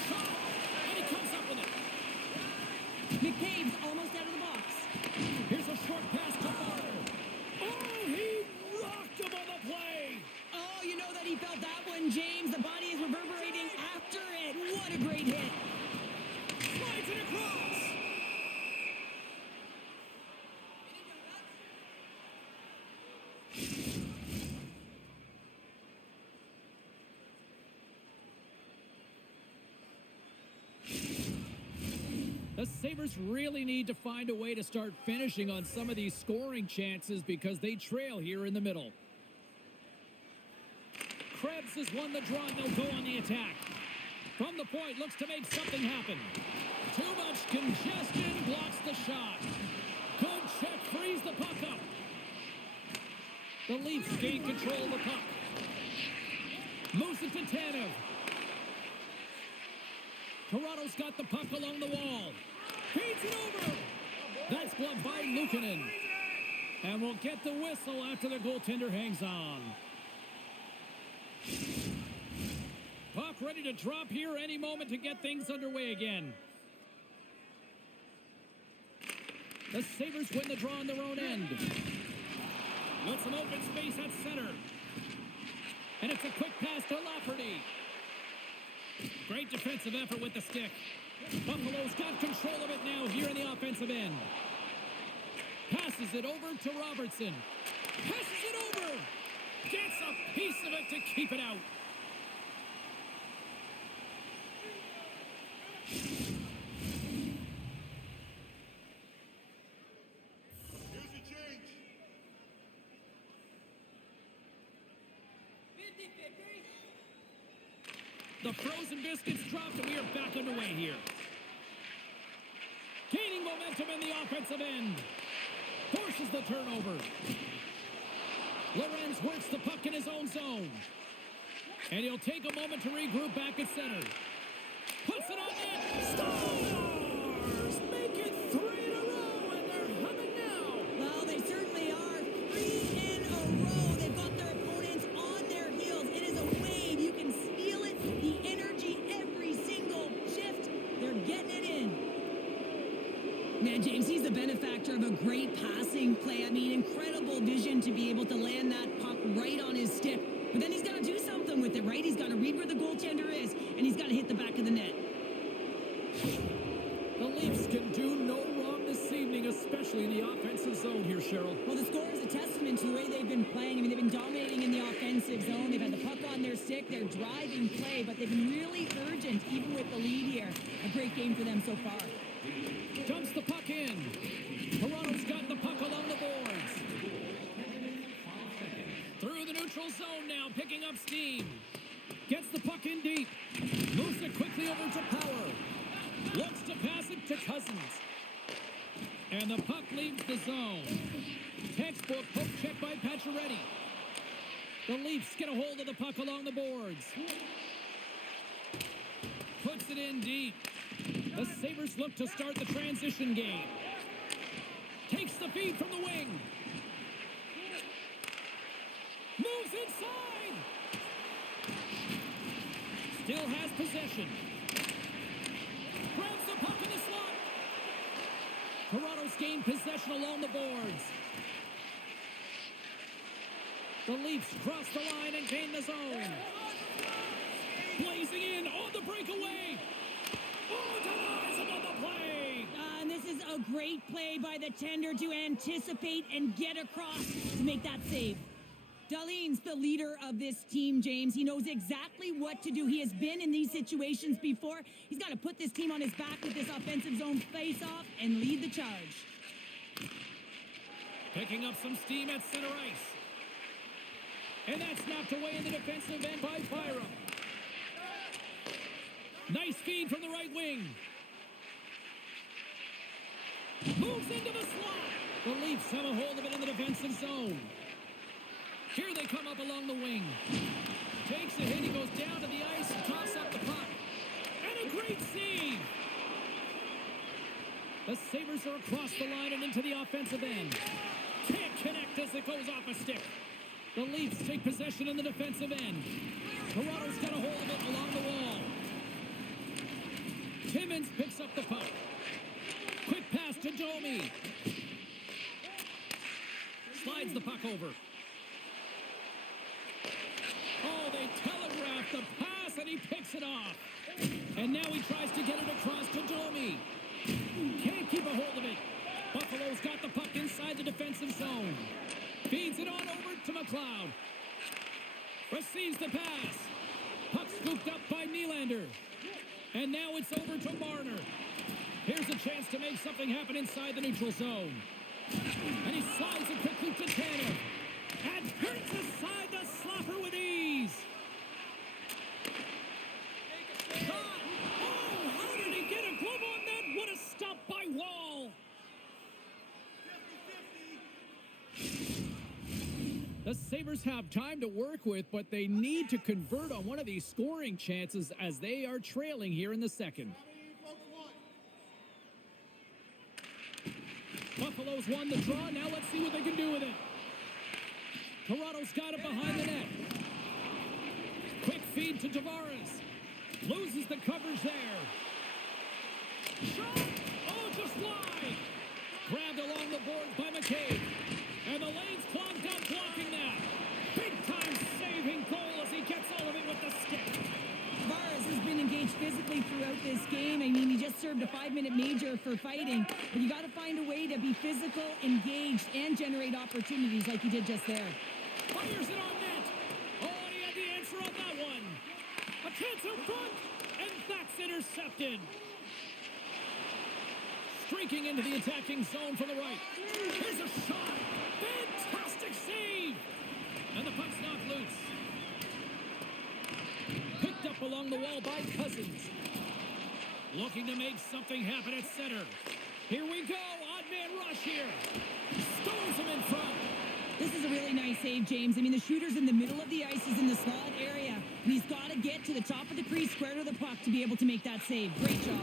Shot, and he comes up with it. McCabe's almost out of the box. Here's a short pass to Marner. Oh, he rocked him on the play. Oh, you know that he felt that one, James. The body is reverberating after it. What a great hit. Slides it across. The Sabres really need to find a way to start finishing on some of these scoring chances because they trail here in the middle. Krebs has won the draw and they'll go on the attack. From the point, looks to make something happen. Too much congestion, blocks the shot. Good check, frees the puck up. The Leafs gain control of the puck. Moves it to Tanev. Toronto's got the puck along the wall. Feeds it over. That's blocked by Luukkonen. And we'll get the whistle after the goaltender hangs on. Puck ready to drop here any moment to get things underway again. The Sabres win the draw on their own end. With some open space at center. And it's a quick pass to Lafferty. Great defensive effort with the stick. Buffalo's got control of it now here in the offensive end. Passes it over to Robertson. Passes it over. Gets a piece of it to keep it out. The frozen biscuits dropped, and we are back underway here. Gaining momentum in the offensive end. Forces the turnover. Lorenz works the puck in his own zone. And he'll take a moment to regroup back at center. Puts it on net. Stars! Make it 3 in a row, and they're humming now. Well, they certainly are. 3 in a row. They've got their opponents on their heels. It is a wave. You can feel it. The energy every single shift. They're getting it in. Man, James, he's the benefactor of a great passing play. I mean, incredible vision to be able to land that puck right on his stick. But then he's got to do something with it, right? He's got to read where the goaltender is, and he's got to hit the back of the net. The Leafs can do no wrong this evening, especially in the offensive zone here, Cheryl. Well, the score is a testament to the way they've been playing. I mean, they've been dominating in the offensive zone. They've had the puck on their stick. They're driving play, but they've been really urgent, even with the lead here. A great game for them so far. Dumps the puck in. Toronto's got the puck along the boards. Through the neutral zone now, picking up steam. Gets the puck in deep. Moves it quickly over to Power. Looks to pass it to Cousins. And the puck leaves the zone. Textbook poke check by Pacioretty. The Leafs get a hold of the puck along the boards. Puts it in deep. The Sabres look to start the transition game. Takes the feed from the wing. Moves inside. Still has possession. Grabs the puck in the slot. Toronto's gained possession along the boards. The Leafs cross the line and gain the zone. Blazing in on the breakaway. Oh, denies him on the play. And this is a great play by the tender to anticipate and get across to make that save. Dahlin's the leader of this team, James. He knows exactly what to do. He has been in these situations before. He's got to put this team on his back with this offensive zone face-off and lead the charge. Picking up some steam at center ice. And that's knocked away in the defensive end by Byram. Nice feed from the right wing. Moves into the slot. The Leafs have a hold of it in the defensive zone. Here they come up along the wing. Takes a hit. He goes down to the ice and toss up the puck. And a great save. The Sabres are across the line and into the offensive end. Can't connect as it goes off a stick. The Leafs take possession in the defensive end. Toronto's got a hold of it along the wall. Timmins picks up the puck. Quick pass to Domi. Slides the puck over. Oh, they telegraphed the pass and he picks it off. And now he tries to get it across to Domi. Can't keep a hold of it. Buffalo's got the puck inside the defensive zone. Feeds it on over to McLeod. Receives the pass. Puck scooped up by Nylander. And now it's over to Marner. Here's a chance to make something happen inside the neutral zone. And he slides it quickly to Tanner. And turns aside the slapper with ease. Oh, how did he get a glove on that? What a stop by Wall. The Sabres have time to work with, but they need to convert on one of these scoring chances as they are trailing here in the second. Buffalo's won the draw. Now let's see what they can do with it. Toronto's got it behind the net. Quick feed to Tavares. Loses the coverage there. Shot! Oh, just wide. Grabbed along the boards by McCabe. And the lane's clogged up blocking that. Big-time saving goal as he gets all of it with the stick. Tavares has been engaged physically throughout this game. I mean, he just served a 5-minute major for fighting. But you got to find a way to be physical, engaged, and generate opportunities like he did just there. Fires it on net. Oh, and he had the answer on that one. A chance in front, and that's intercepted. Streaking into the attacking zone from the right. Here's a shot. Fantastic save. And the puck's knocked loose. Picked up along the wall by Cousins. Looking to make something happen at center. Here we go. Odd man rush here. Stones him in front. This is a really nice save, James. I mean, the shooter's in the middle of the ice. He's in the slot area. And he's got to get to the top of the crease, square to the puck to be able to make that save. Great job.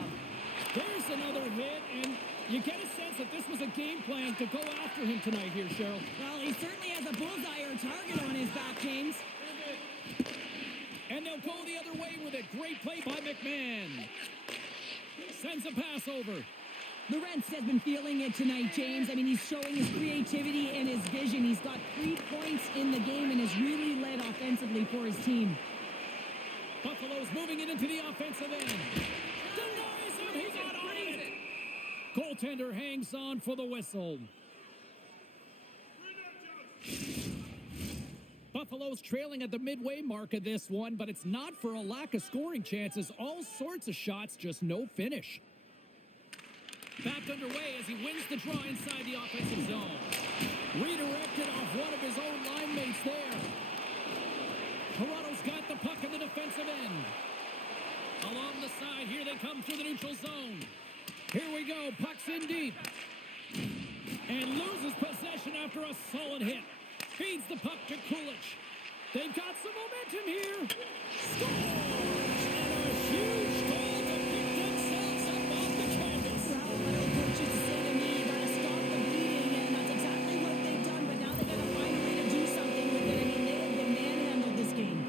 There's another hit, and you get a sense that this was a game plan to go after him tonight here, Cheryl. Well, he certainly has a bullseye or a target on his back, James. And they'll go the other way with it. Great play by McMahon. Sends a pass over. Lorentz has been feeling it tonight, James. I mean, he's showing his creativity and his vision. He's got 3 points in the game and has really led offensively for his team. Buffalo's moving it into the offensive end. Denies him. He's not on it. Goaltender hangs on for the whistle. Buffalo's trailing at the midway mark of this one, but it's not for a lack of scoring chances. All sorts of shots, just no finish. Back underway as he wins the draw inside the offensive zone. Redirected off one of his own line mates there. Toronto's got the puck in the defensive end. Along the side, here they come through the neutral zone. Here we go, puck's in deep. after a solid hit. Feeds the puck to Kulich. They've got some momentum here. Scores! And a huge goal to pick themselves up off the canvas. Well, my old coach used to say to me, you gotta stop the bleeding, and that's exactly what they've done, but now they gotta find a way to do something with it. I mean, they have been manhandled this game.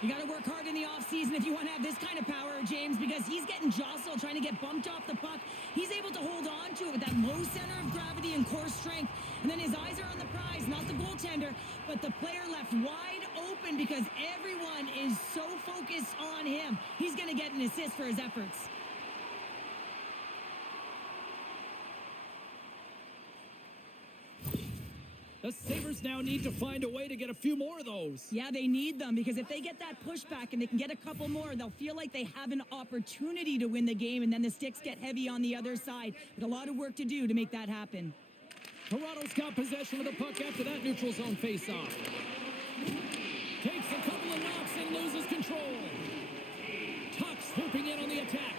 You gotta work hard in the offseason if you want to have this kind of power, James, because he's getting jostled, trying to get bumped off the puck. He's able to hold on to it with that low center of gravity and core strength, and then his eyes are on the prize, not the goaltender, but the player left wide open because everyone is so focused on him. He's gonna get an assist for his efforts. The Sabres now need to find a way to get a few more of those. Yeah, they need them, because if they get that pushback and they can get a couple more, they'll feel like they have an opportunity to win the game, and then the sticks get heavy on the other side. But a lot of work to do to make that happen. Toronto's got possession of the puck after that neutral zone faceoff. Takes a couple of knocks and loses control. Tuck swooping in on the attack.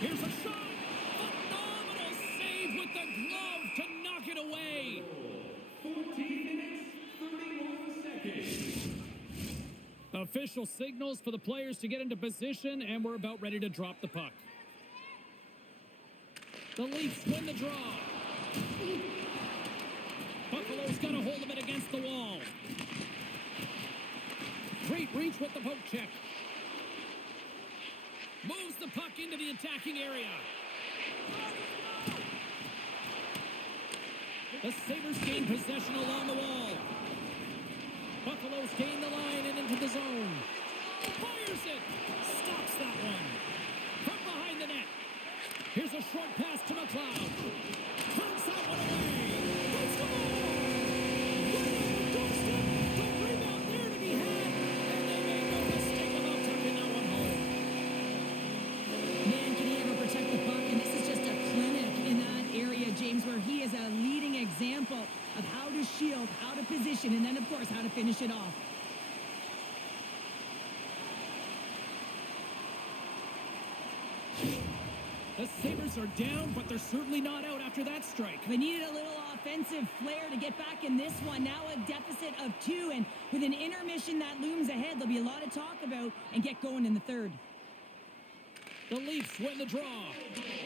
Here's a shot. Phenomenal save with the glove to knock it away. 14 minutes, 31 seconds. Official signals for the players to get into position, and we're about ready to drop the puck. The Leafs win the draw. Buffalo's got a hold of it against the wall. Great reach with the poke check. Moves the puck into the attacking area. The Sabres gain possession along the wall. Buffalo's gain the line and into the zone. Fires it. Stops that one. From behind the net. Here's a short pass to McLeod. Turns that one away. They score! Right on the doorstep. The rebound there to be had. And they made no mistake about tucking that one home. Man, can he ever protect the puck? And this is just a clinic in that area, James, where he is a leading example of how to shield, how to position, and then, of course, how to finish it off. The Sabres are down, but they're certainly not out after that strike. They needed a little offensive flair to get back in this one. Now a deficit of 2, and with an intermission that looms ahead, there'll be a lot to talk about and get going in the third. The Leafs win the draw.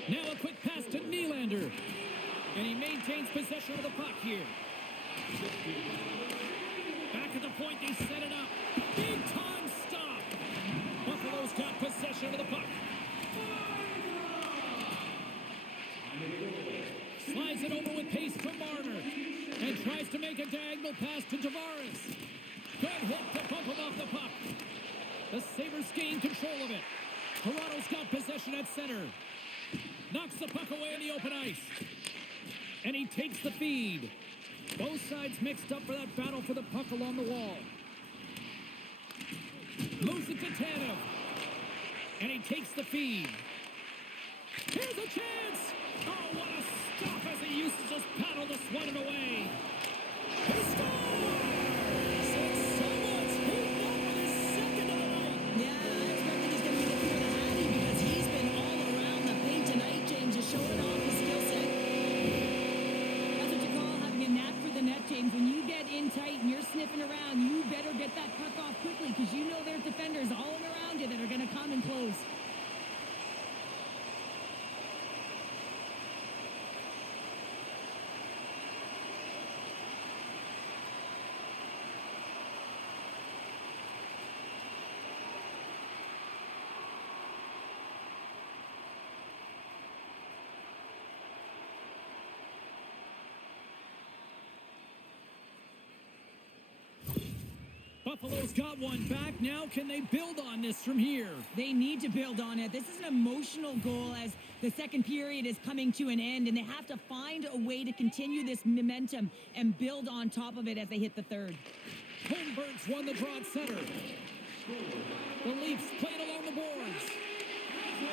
Now a quick pass to Nylander. And he maintains possession of the puck here. Back at the point, they set it up. Big time stop. Buffalo's got possession of the puck. Slides it over with pace to Marner. And tries to make a diagonal pass to Tavares. Good hit to bump him off the puck. The Sabres gain control of it. Toronto's got possession at center. Knocks the puck away in the open ice. And he takes the feed. Both sides mixed up for that battle for the puck along the wall. Moves it to Tanev. And he takes the feed. Here's a chance! Oh, what a stop as he used to just paddle to swat it away. He scores! And someone's heating up with his second of the night. Yeah, I expect that he's going to be looking for the Hattie, because he's been all around the paint tonight, James, just showing off his skill set. That's what you call having a knack for the net, James. When you get in tight and you're sniffing around, you better get that puck off quickly, because you know there's defenders all around you that are going to come and close. Buffalo's got one back. Now can they build on this from here? They need to build on it. This is an emotional goal as the second period is coming to an end, and they have to find a way to continue this momentum and build on top of it as they hit the third. Holmberg's won the draw at center. The Leafs played along the boards.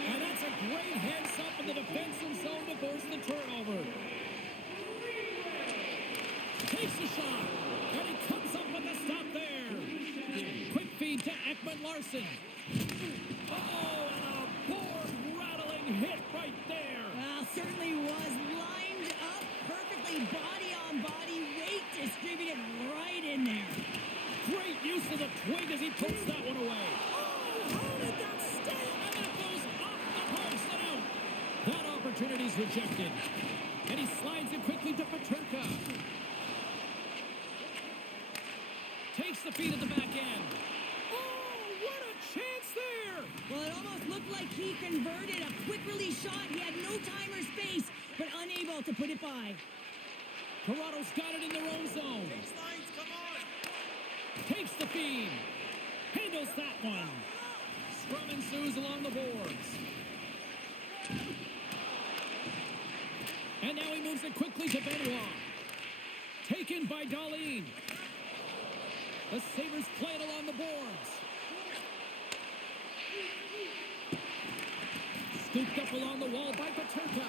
And that's a great heads up in the defensive zone to force the turnover. Takes a shot, and he comes up with a stop there. Quick feed to Ekman Larson. Oh, and a board-rattling hit right there. Well, certainly was lined up perfectly. swing as he puts that one away. Oh, how did that stay? And that goes off the post and out. That opportunity's rejected. And he slides it quickly to Paterka. Takes the feed at the back end. Oh, what a chance there! Well, it almost looked like he converted a quick release shot. He had no time or space, but unable to put it by. Toronto's got it in their own zone. Takes the feed. Handles that one. Scrum ensues along the boards. And now he moves it quickly to Benoit. Taken by Darlene. The Sabres play it along the boards. Scooped up along the wall by Paterka.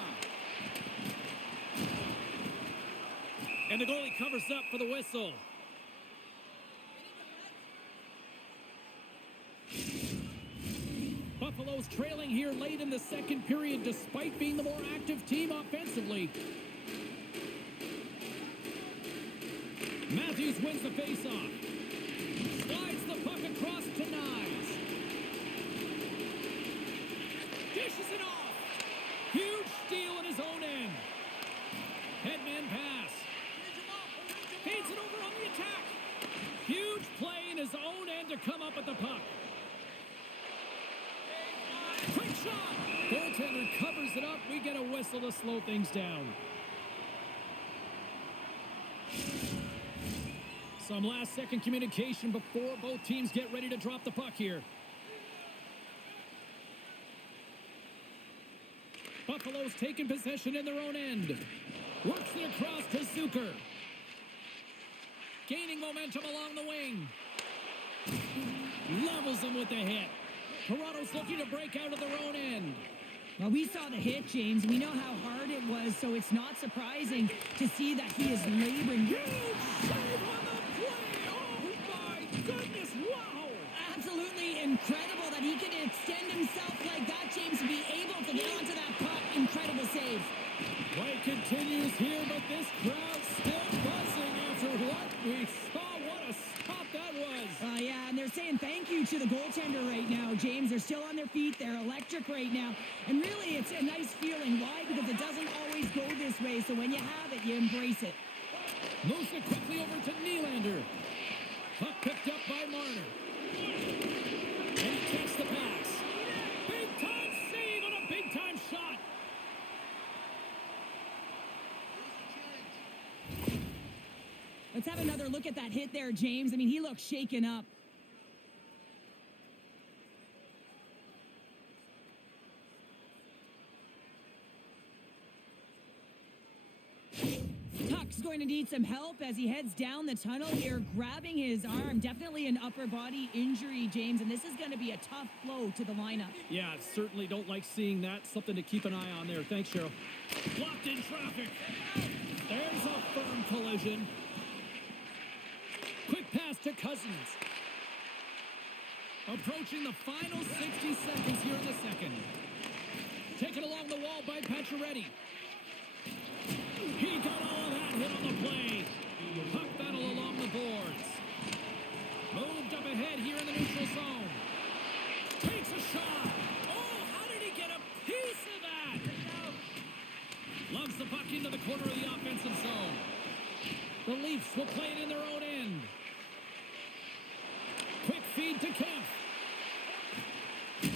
And the goalie covers up for the whistle. Buffalo's trailing here late in the second period despite being the more active team offensively. Matthews wins the faceoff. Slides the puck across to Nyes. Dishes it off. Huge steal in his own end. Headman pass. Feeds it over on the attack. Huge play in his own end to come up with the puck. Quick shot. Goaltender covers it up. We get a whistle to slow things down. Some last-second communication before both teams get ready to drop the puck here. Buffalo's taking possession in their own end. Works it across to Zucker. Gaining momentum along the wing. Levels them with the hit. Toronto's looking to break out of their own end. Well, we saw the hit, James. We know how hard it was, so it's not surprising to see that he is laboring. Huge save on the play! Oh, my goodness! Wow! Absolutely incredible that he can extend himself like that, James, to be able to get onto that puck. Incredible save. Play continues here, but this crowd's still buzzing after what we saw. What a stop that was! Yeah, and they're saying thank you to the goaltender right now, James. They're still on their feet. They're electric right now. And really, it's a nice feeling. Why? Because it doesn't always go this way. So when you have it, you embrace it. Moves it quickly over to Nylander. Puck picked up by Marner. And he takes the pass. Big-time save on a big-time shot. Let's have another look at that hit there, James. I mean, he looks shaken up. Tuck's going to need some help as he heads down the tunnel here, grabbing his arm. Definitely an upper body injury, James, and this is going to be a tough blow to the lineup. Yeah, certainly don't like seeing that. Something to keep an eye on there. Thanks, Cheryl. Blocked in traffic. There's a firm collision. Quick pass to Cousins. Approaching the final 60 seconds here in the second. Taken along the wall by Pacioretty. He got all of that hit on the play. Puck battle along the boards. Moved up ahead here in the neutral zone. Takes a shot. Oh, how did he get a piece of that? Loves the puck into the corner of the offensive zone. The Leafs will play it in their own end. Quick feed to Kemp.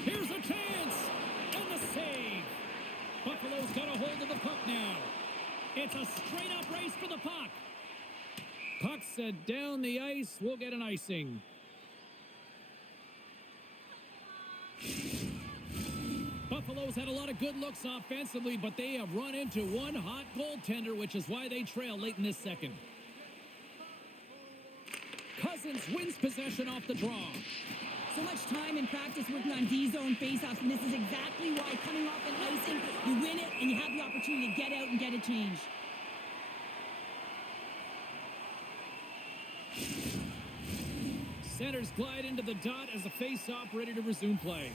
Here's a chance. And the save. Buffalo's got a hold of the puck now. It's a straight-up race for the puck. Puck set down the ice. We'll get an icing. Buffalo's had a lot of good looks offensively, but they have run into one hot goaltender, which is why they trail late in this second. Cousins wins possession off the draw. So much time in practice working on D-zone faceoffs, and this is exactly why coming off an icing, you win it, and you have the opportunity to get out and get a change. Centers glide into the dot as a face-off ready to resume play.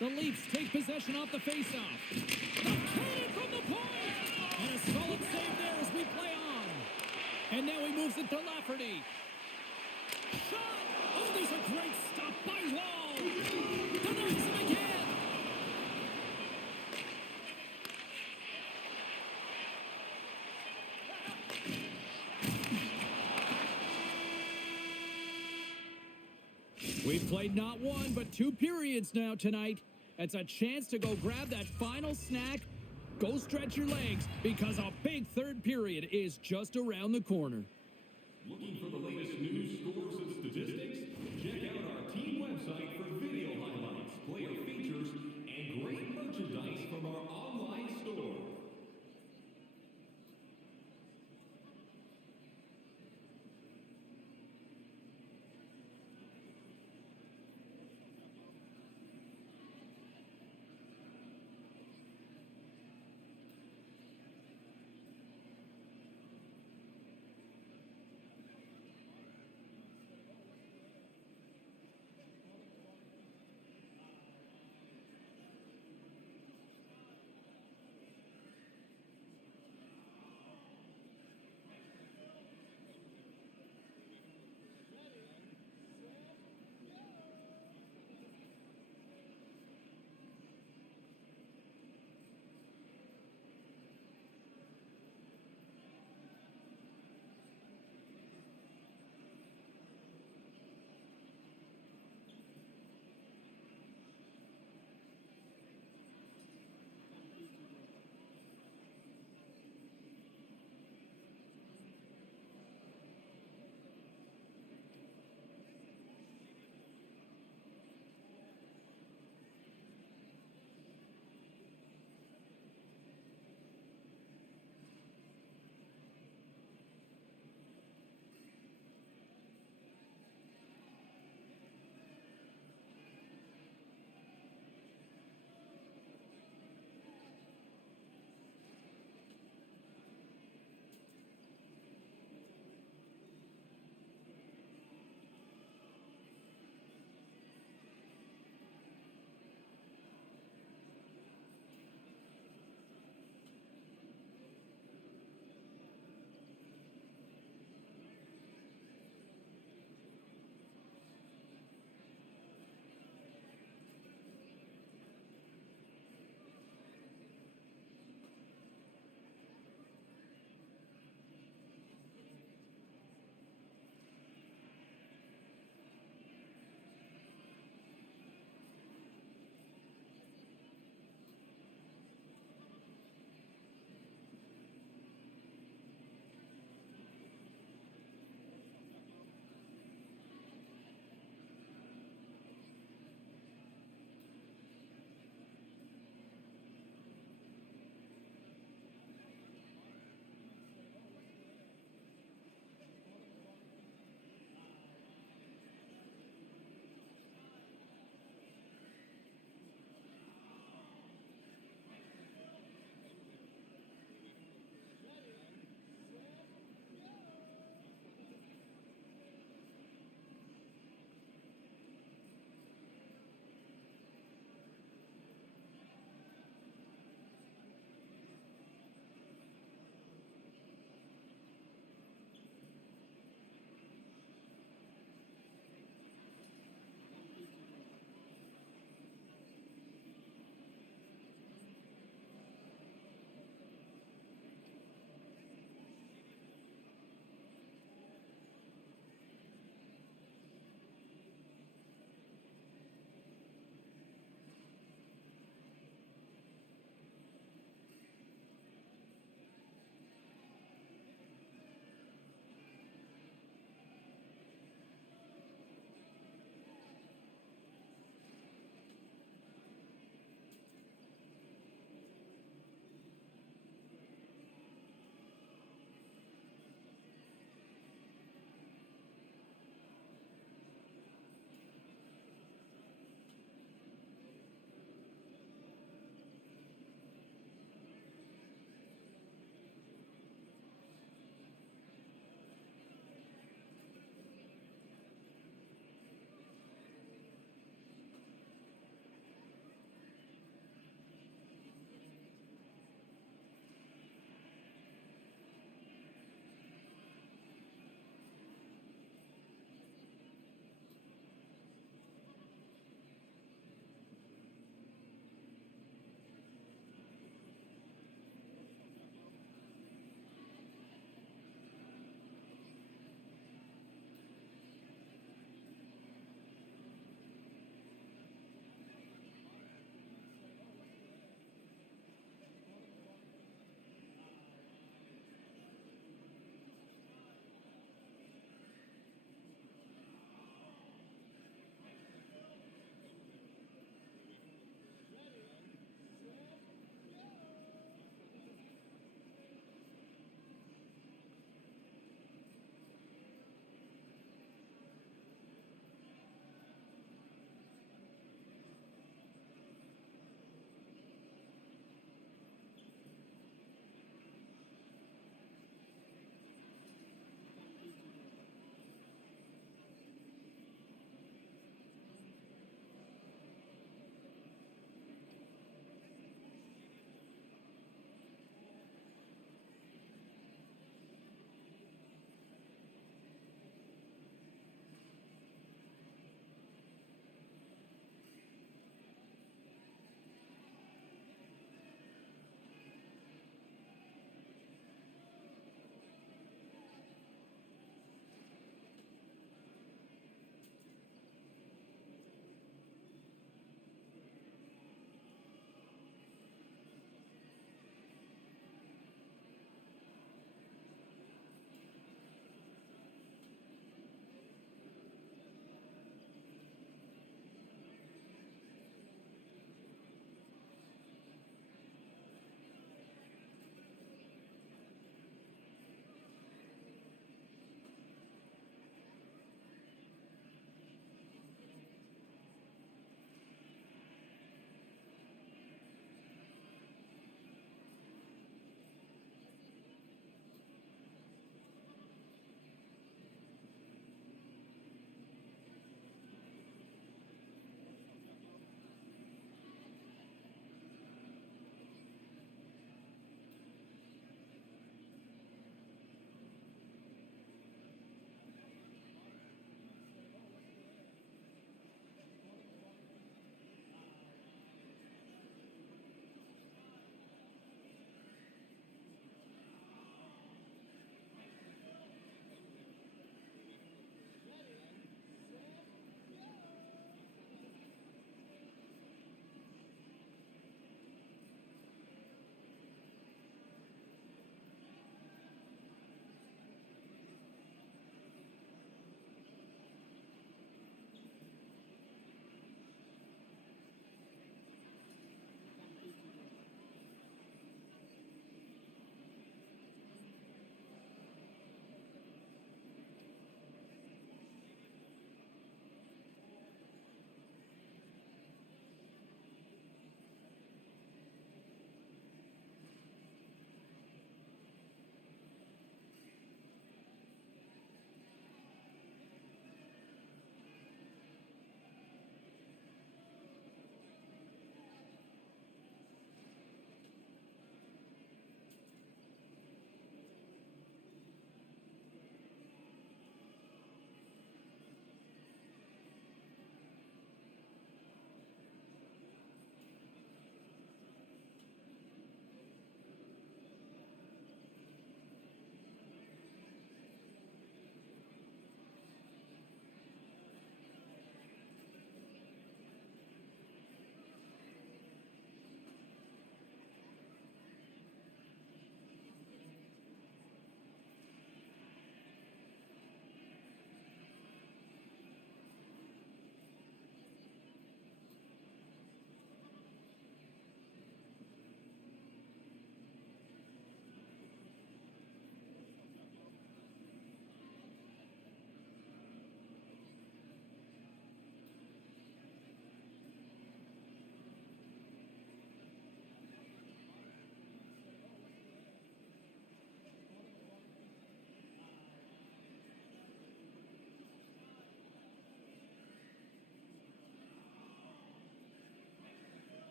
The Leafs take possession off the face-off. The cannon from the point! And a solid save there as we play on. And now he moves it to Lafferty. Shot! Oh, there's a great stop by Wall. And there's him again. We've played not one, but 2 periods now tonight. It's a chance to go grab that final snack. Go stretch your legs, because a big third period is just around the corner. Looking for the latest news, scores, and statistics? Check out our team website for video highlights, player features, and great merchandise from our online store.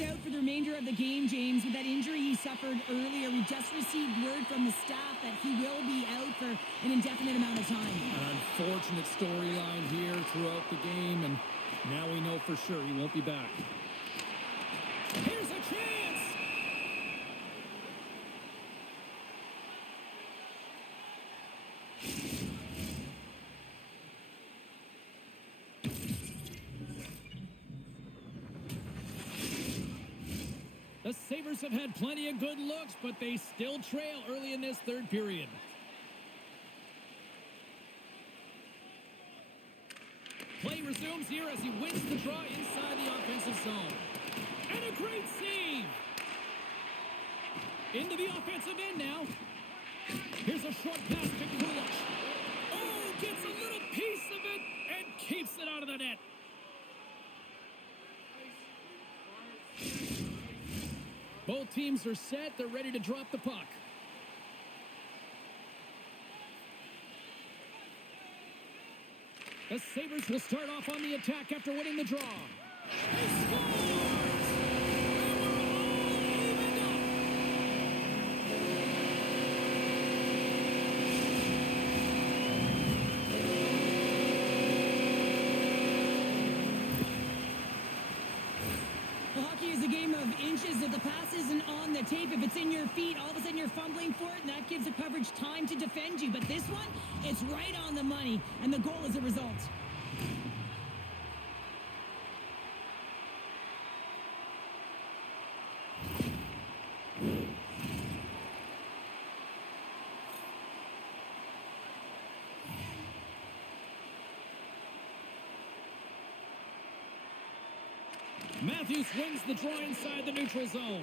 is out for the remainder of the game, James, with that injury he suffered earlier. We just received word from the staff that he will be out for an indefinite amount of time. An unfortunate storyline here throughout the game, and now we know for sure he won't be back. Here's a chance! The Sabres have had plenty of good looks, but they still trail early in this third period. Play resumes here as he wins the draw inside the offensive zone. And a great save! Into the offensive end now. Here's a short pass to Kulich. Oh, gets a little piece of it and keeps it out of the net. Both teams are set. They're ready to drop the puck. The Sabres will start off on the attack after winning the draw. They scores! Hockey is a game of inches. If the pass isn't on the tape, if it's in your feet, all of a sudden you're fumbling for it, and that gives the coverage time to defend you. But this one, it's right on the money, and the goal is a result. Matthews wins the draw inside the neutral zone.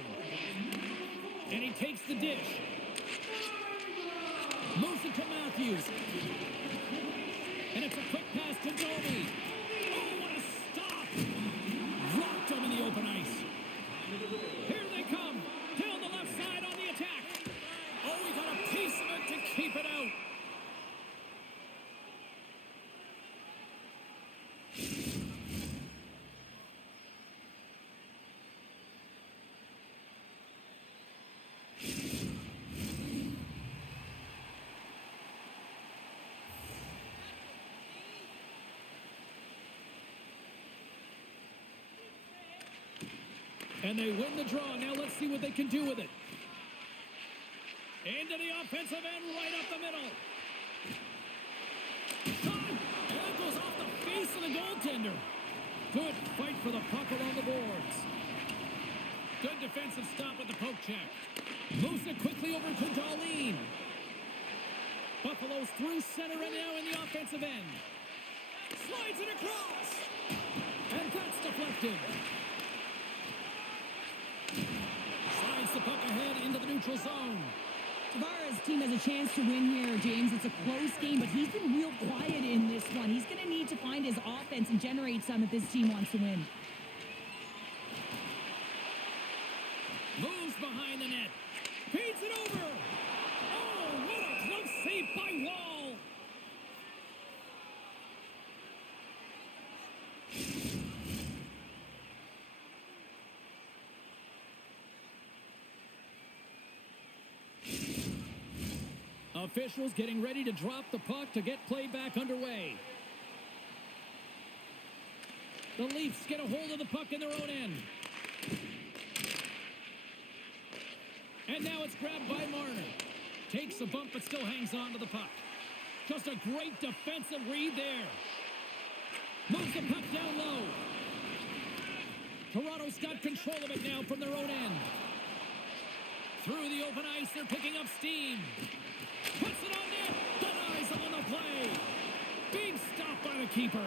And he takes the dish. Moves it to Matthews. And it's a quick pass to Domi. Oh, what a stop! Rocked him in the open ice. Here they come. Down the left side on the attack. Oh, he got a piece of it to keep it out. And they win the draw. Now let's see what they can do with it. Into the offensive end, right up the middle. Shot! And that goes off the face of the goaltender. Good fight for the puck along the boards. Good defensive stop with the poke check. Moves it quickly over to Darlene. Buffalo's through center and now in the offensive end. Slides it across. And that's deflected. Slides the puck ahead into the neutral zone. Tavares' team has a chance to win here, James. It's a close game, but he's been real quiet in this one. He's going to need to find his offense and generate some if this team wants to win. Moves behind the net. Feeds it over. Oh, what a close save by Wall. Officials getting ready to drop the puck to get play back underway. The Leafs get a hold of the puck in their own end. And now it's grabbed by Marner. Takes a bump but still hangs on to the puck. Just a great defensive read there. Moves the puck down low. Toronto's got control of it now from their own end. Through the open ice, they're picking up steam. Puts it on net. Denies them on the play. Big stop by the keeper.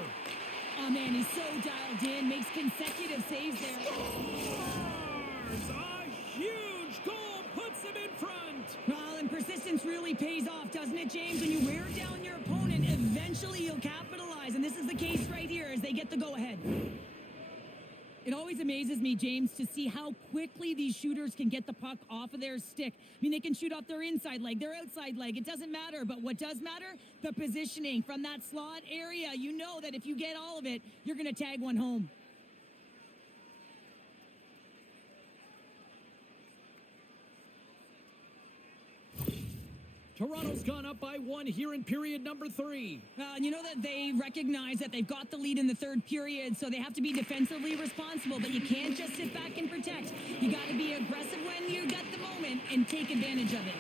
Oh, man, he's so dialed in. Makes consecutive saves there. Scores! A huge goal puts him in front. Well, and persistence really pays off, doesn't it, James? When you wear down your opponent, eventually you'll capitalize. And this is the case right here as they get the go-ahead. It always amazes me, James, to see how quickly these shooters can get the puck off of their stick. I mean, they can shoot off their inside leg, their outside leg. It doesn't matter. But what does matter? The positioning from that slot area. You know that if you get all of it, you're going to tag one home. Toronto's gone up by 1 here in period number 3. You know that they recognize that they've got the lead in the third period, so they have to be defensively responsible, but you can't just sit back and protect. You got to be aggressive when you get the moment and take advantage of it.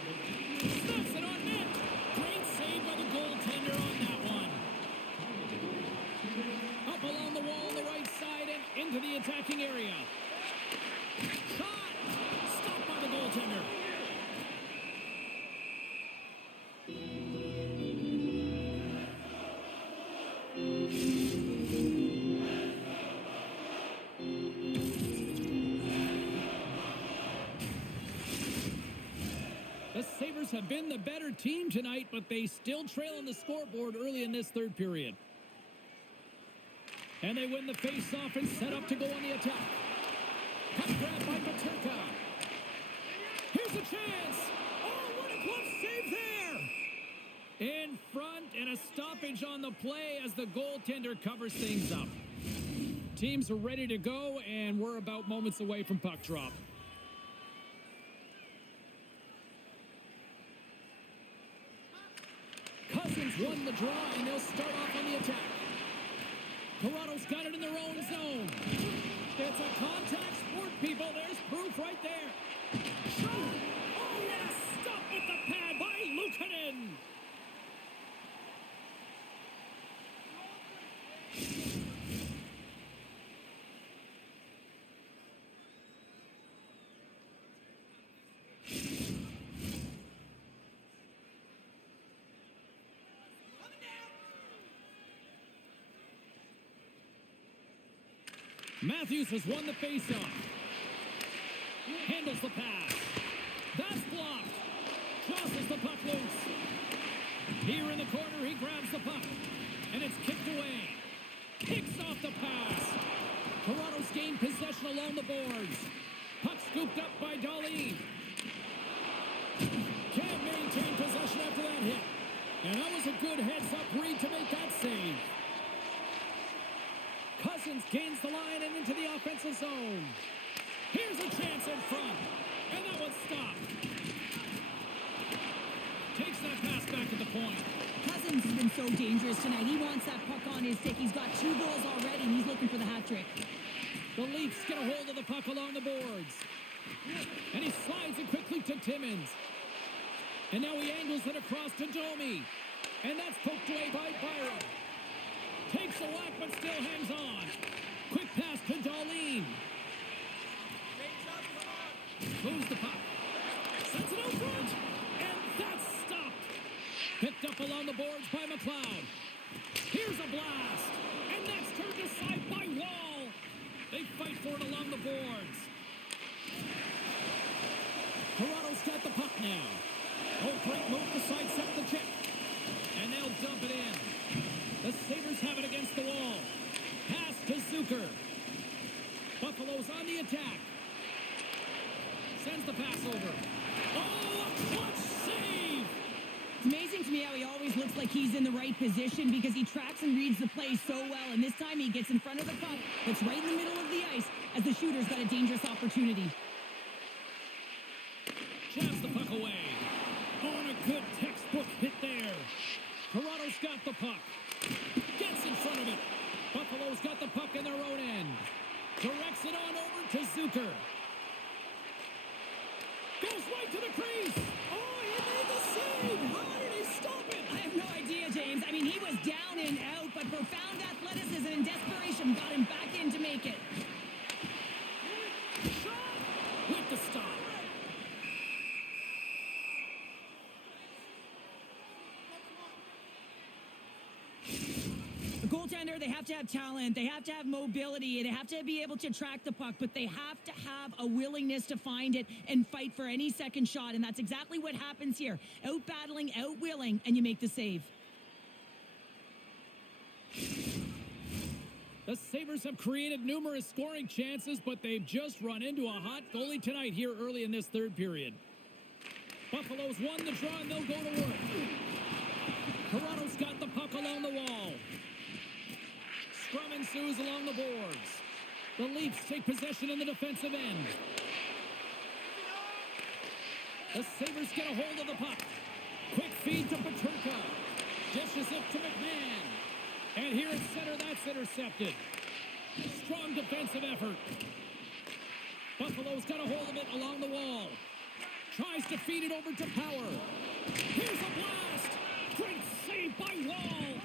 Snaps it on net. Great save by the goaltender on that one. Up along the wall on the right side and into the attacking area. Shot! Stopped by the goaltender. The Sabres have been the better team tonight, but they still trail on the scoreboard early in this third period. And they win the face-off and set up to go on the attack. Puck grab by Paterka. Here's a chance. Oh, what a glove save there. In front and a stoppage on the play as the goaltender covers things up. Teams are ready to go, and we're about moments away from puck drop. Cousins won the draw, and they'll start off on the attack. Toronto's got it in their own zone. It's a contact sport, people. There's proof right there. Shot! Oh, what a stop with the pad by Luukkonen. Matthews has won the faceoff. Handles the pass. That's blocked. Crosses the puck loose. Here in the corner, he grabs the puck. And it's kicked away. Kicks off the pass. Toronto's gained possession along the boards. Puck scooped up by Darlene. Can't maintain possession after that hit. And that was a good heads-up read to make that save. Cousins gains the line and into the offensive zone. Here's a chance in front. And that one's stopped. Takes that pass back at the point. Cousins has been so dangerous tonight. He wants that puck on his stick. He's got 2 goals already, and he's looking for the hat trick. The Leafs get a hold of the puck along the boards. And he slides it quickly to Timmins. And now he angles it across to Domi. And that's poked away by Byron. Takes a whack, but still hangs on. Quick pass to Darlene. Moves the puck. Sends it out front. And that's stopped. Picked up along the boards by McLeod. Here's a blast. And that's turned aside by Wall. They fight for it along the boards. Toronto's got the puck now. Oh, great move to sidestep the chip. And they'll dump it in. The Sabres have it against the wall. Pass to Zucker. Buffalo's on the attack. Sends the pass over. Oh, a clutch save! It's amazing to me how he always looks like he's in the right position because he tracks and reads the play so well. And this time he gets in front of the puck that's right in the middle of the ice as the shooter's got a dangerous opportunity. Jabs the puck away. Oh, and a good textbook hit there. Toronto's got the puck. Gets in front of it. Buffalo's got the puck in their own end. Directs it on over to Zucker. Goes right to the crease. Oh, he made the save. How did he stop it? I have no idea, James. I mean, he was down and out, but profound athleticism and desperation got him back in to make it. Shot with the stop. Goaltender, they have to have talent, they have to have mobility, they have to be able to track the puck, but they have to have a willingness to find it and fight for any second shot, and that's exactly what happens here. Out-battling, out-willing, and you make the save. The Sabres have created numerous scoring chances, but they've just run into a hot goalie tonight here early in this third period. Buffalo's won the draw, and they'll go to work. Toronto's got the puck along the wall. Scrum ensues along the boards. The Leafs take possession in the defensive end. The Sabres get a hold of the puck. Quick feed to Paterka. Dishes it to McMahon. And here at center, that's intercepted. Strong defensive effort. Buffalo's got a hold of it along the wall. Tries to feed it over to Power. Here's a blast. Great save by Wall.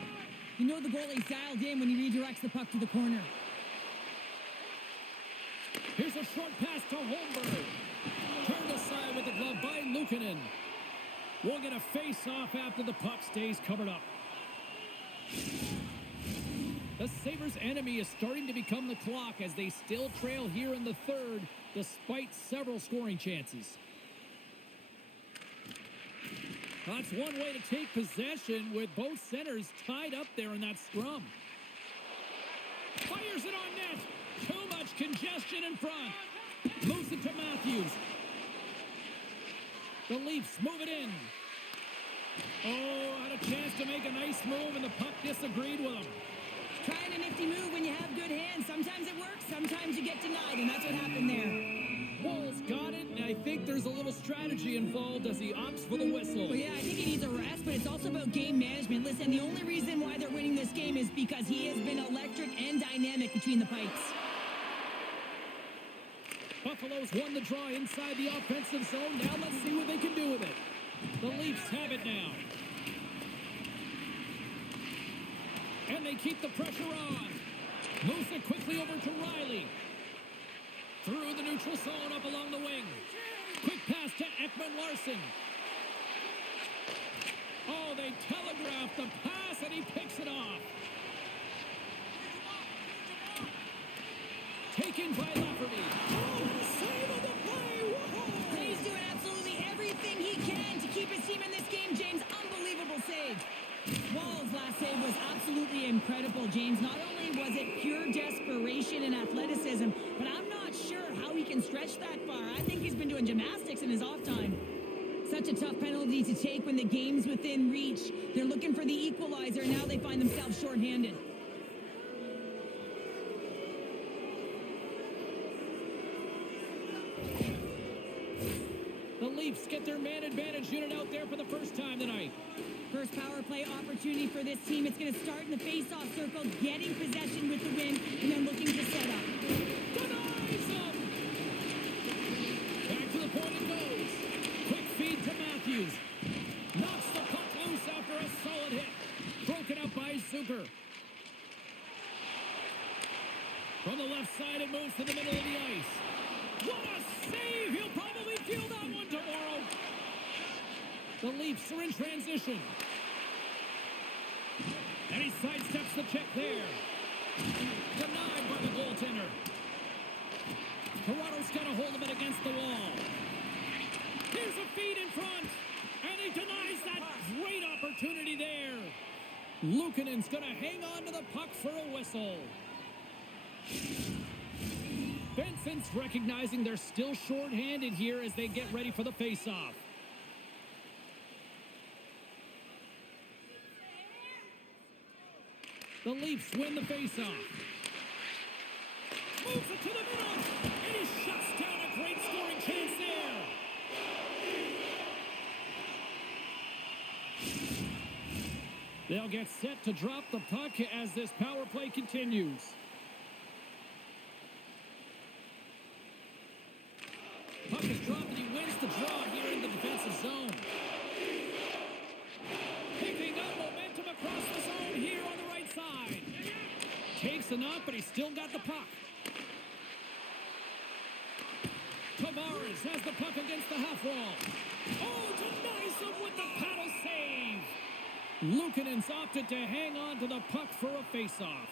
You know the goalie's dialed in when he redirects the puck to the corner. Here's a short pass to Holmberg. Turned aside with the glove by Luukkonen. We'll get a face-off after the puck stays covered up. The Sabres' enemy is starting to become the clock as they still trail here in the third despite several scoring chances. That's one way to take possession with both centers tied up there in that scrum. Fires it on net. Too much congestion in front. Moves it to Matthews. The Leafs move it in. Oh, had a chance to make a nice move and the puck disagreed with him. Trying a nifty move when you have good hands. Sometimes it works, sometimes you get denied, and that's what happened there. Wall's got it, and I think there's a little strategy involved as he opts for the whistle. Well, yeah, I think he needs a rest, but it's also about game management. Listen, the only reason why they're winning this game is because he has been electric and dynamic between the pipes. Buffalo's won the draw inside the offensive zone. Now let's see what they can do with it. The Leafs have it now. And they keep the pressure on. Moves it quickly over to Riley. Through the neutral zone up along the wing. Quick pass to Ekman-Larsson. Oh, they telegraphed the pass and he picks it off. Taken by Lafferty. Oh, save of the play. Whoa. He's doing absolutely everything he can to keep his team in this game, James. Unbelievable save. Wall's last save was absolutely incredible, James. Not only was it pure desperation and athleticism, but I'm not sure how he can stretch that far. I think he's been doing gymnastics in his off time. Such a tough penalty to take when the game's within reach. They're looking for the equalizer, and now they find themselves shorthanded. The Leafs get their man advantage unit out there for the first time tonight. First power play opportunity for this team. It's going to start in the face-off circle, getting possession with the win, and then looking to set up. Denies him! Back to the point it goes. Quick feed to Matthews. Knocks the puck loose after a solid hit. Broken up by Zucker. From the left side, it moves to the middle of the ice. What a save! He'll probably feel that one tomorrow. The Leafs are in transition. And he sidesteps the check there. Denied by the goaltender. Toronto's got a hold of it against the wall. Here's a feed in front. And he denies that great opportunity there. Luukkonen's going to hang on to the puck for a whistle. Benson's recognizing they're still short-handed here as they get ready for the face-off. The Leafs win the face-off. Moves it to the middle, and he shuts down a great scoring chance there. They'll get set to drop the puck as this power play continues. Puck is dropped and he wins the draw here in the defensive zone. Picking up momentum across the zone here on the right side. Takes a knock, but he's still got the puck. Tavares has the puck against the half wall. Oh, denies him with the paddle save. Luukkonen's opted to hang on to the puck for a face-off.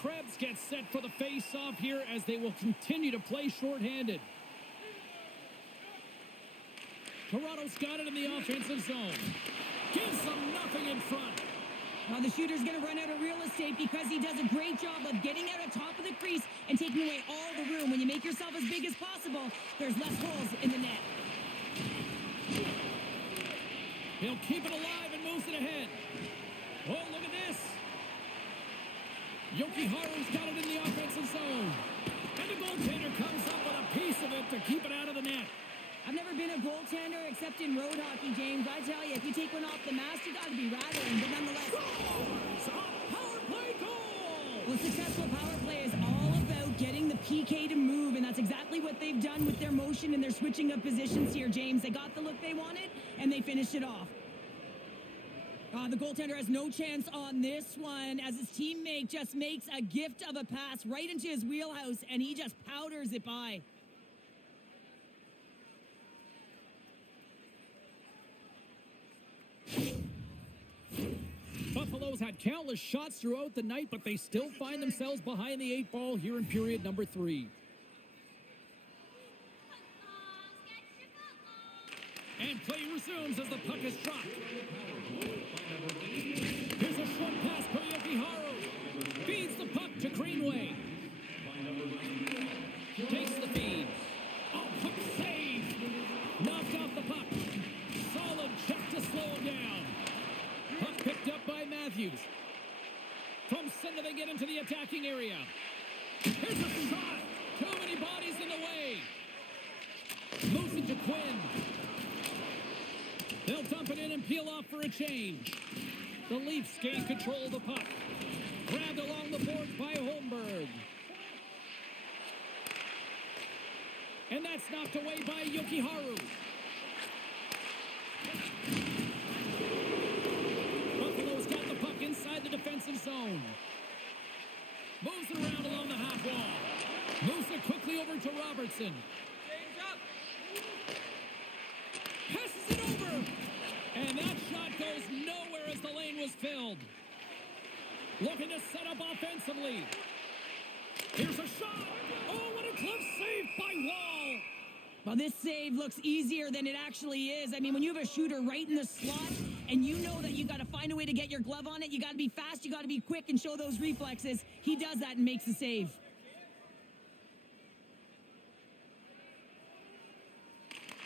Krebs gets set for the face-off here as they will continue to play shorthanded. Toronto's got it in the offensive zone. Gives them nothing in front. Now the shooter's going to run out of real estate because he does a great job of getting out on top of the crease and taking away all the room. When you make yourself as big as possible, there's less holes in the net. He'll keep it alive and moves it ahead. Oh, look at this. Jokiharju's got it in the offensive zone. And the goaltender comes up with a piece of it to keep it out of the net. I've never been a goaltender, except in road hockey, James. I tell you, if you take one off the mast, you got to be rattling. But nonetheless, Scores a power play goal! well, successful power play is all about getting the PK to move, and that's exactly what they've done with their motion and their switching of positions here, James. They got the look they wanted, and they finished it off. The goaltender has no chance on this one as his teammate just makes a gift of a pass right into his wheelhouse, and he just powders it by. Buffalo's had countless shots throughout the night, but they still find themselves behind the 8 ball here in period number 3. And play resumes as the puck is dropped. Here's a short pass for Yokiharu. Feeds the puck to Greenway. Takes the feed. Oh, puck saved. Knocked off the puck. Solid check to slow him down. Puck picked up by Matthews. From center they get into the attacking area. Here's a shot. Too many bodies in the way. Moves it to Quinn. They'll dump it in and peel off for a change. The Leafs gain control of the puck. Grabbed along the boards by Holmberg. And that's knocked away by Yokiharu. Buffalo's got the puck inside the defensive zone. Moves it around along the half wall. Moves it quickly over to Robertson. Passes it over. And that shot goes nowhere as the lane was filled. Looking to set up offensively. Here's a shot. Oh, what a close save by Wall. Well, this save looks easier than it actually is. I mean, when you have a shooter right in the slot and you know that you got to find a way to get your glove on it, you got to be fast, you got to be quick and show those reflexes. He does that and makes the save.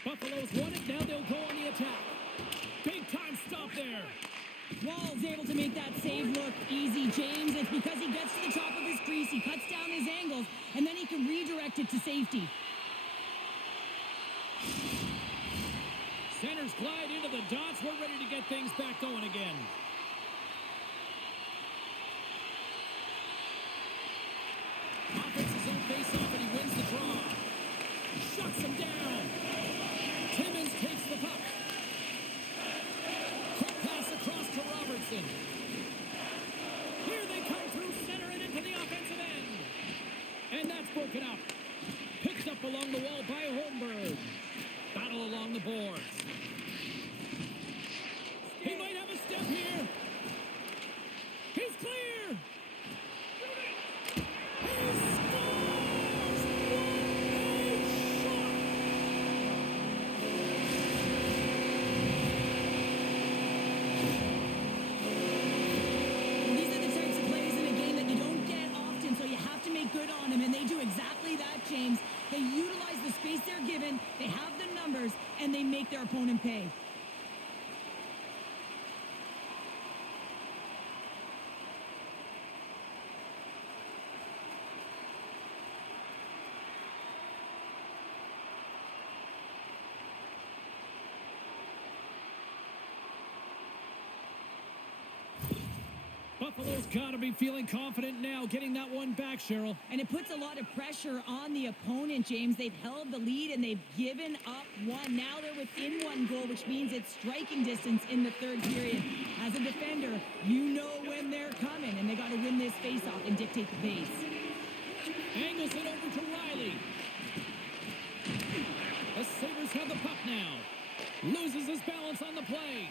Buffalo's won it. Now they'll go on the attack. Big time stop there. Wall's able to make that save look easy, James. It's because he gets to the top of his crease, he cuts down his angles, and then he can redirect it to safety. Centers glide into the dots. We're ready to get things back going again. Offenses own face-off, and he wins the draw. Shuts him down. Timmins takes the puck. Quick pass across to Robertson. Here they come through center and into the offensive end. And that's broken up. Picked up along the wall by Holmberg. Battle along the boards. He might have a step here. He's clear. He scores! What a shot! Well, these are the types of plays in a game that you don't get often, so you have to make good on them, and they do exactly that, James. They utilize the space they're given, they have the numbers, and they make their opponent pay. Buffalo's got to be feeling confident now, getting that one back, Cheryl. And it puts a lot of pressure on the opponent, James. They've held the lead and they've given up one. Now they're within one goal, which means it's striking distance in the third period. As a defender, you know when they're coming, and they got to win this faceoff and dictate the pace. Angles it over to Riley. The Sabres have the puck now. Loses his balance on the play.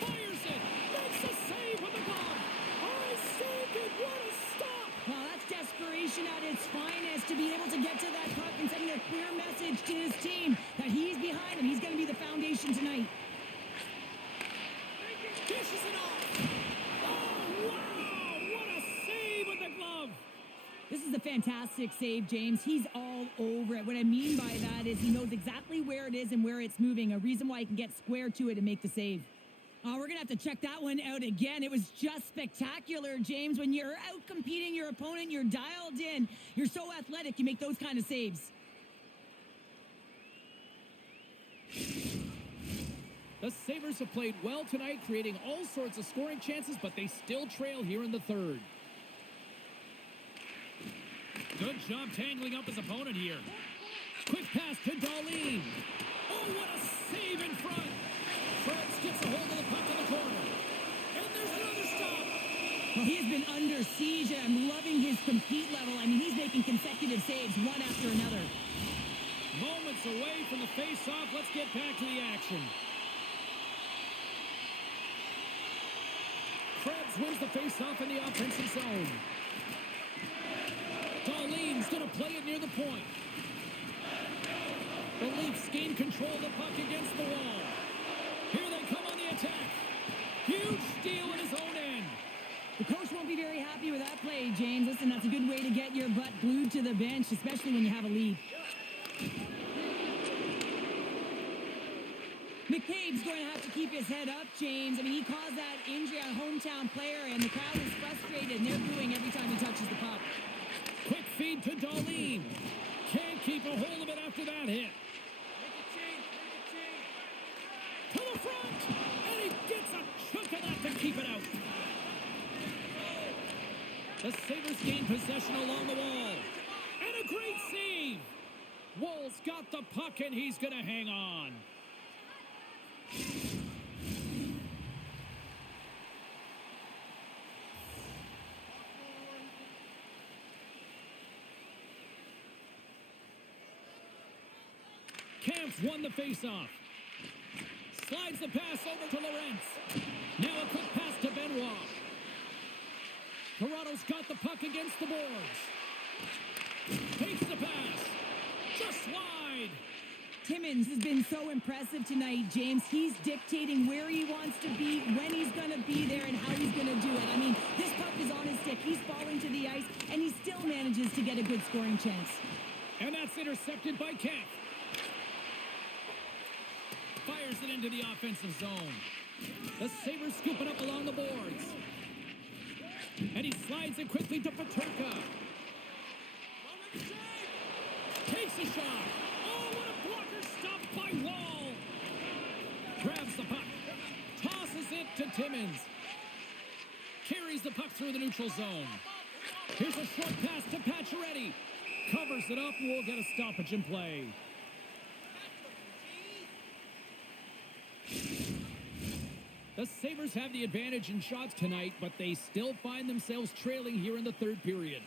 Fires it. Makes a save with the glove. I saved it. What a stop. Well, that's desperation at its finest to be able to get to that puck and sending a clear message to his team that he's behind him. He's going to be the foundation tonight. Dishes it off. Oh, wow. What a save with the glove. This is a fantastic save, James. He's all over it. What I mean by that is he knows exactly where it is and where it's moving, a reason why he can get square to it and make the save. We're going to have to check that one out again. It was just spectacular, James. When you're out competing your opponent, you're dialed in, you're so athletic, you make those kind of saves. The Sabres have played well tonight, creating all sorts of scoring chances, but they still trail here in the third. Good job tangling up his opponent here. Quick pass to Darlene. Oh, what a save in front. Krebs gets a hold of the puck in the corner. And there's another stop. Well, he has been under siege, and I'm loving his compete level. I mean, he's making consecutive saves, one after another. Moments away from the face-off. Let's get back to the action. Krebs wins the face-off in the offensive zone. Darlene's going to play it near the point. The Leafs gain control of the puck against the wall. Here they come on the attack. Huge steal in his own end. The coach won't be very happy with that play, James. Listen, that's a good way to get your butt glued to the bench, especially when you have a lead. McCabe's going to have to keep his head up, James. I mean, he caused that injury on a hometown player, and the crowd is frustrated, and they're booing every time he touches the puck. Quick feed to Darlene. Can't keep a hold of it after that hit. To the front, and he gets a chunk of that to keep it out. The Sabres gain possession along the wall. And a great save. Woll's got the puck, and he's going to hang on. Kampf won the faceoff. Slides the pass over to Lorentz. Now a quick pass to Benoit. Toronto's got the puck against the boards. Takes the pass. Just wide. Timmins has been so impressive tonight, James. He's dictating where he wants to be, when he's going to be there, and how he's going to do it. I mean, this puck is on his stick. He's falling to the ice, and he still manages to get a good scoring chance. And that's intercepted by Kampf. Fires it into the offensive zone. The Sabres scoop it up along the boards. And he slides it quickly to Peterka. Takes a shot. Oh, what a blocker stop by Wall. Grabs the puck. Tosses it to Timmins. Carries the puck through the neutral zone. Here's a short pass to Pacioretty. Covers it up and we'll get a stoppage in play. The Sabres have the advantage in shots tonight, but they still find themselves trailing here in the third period.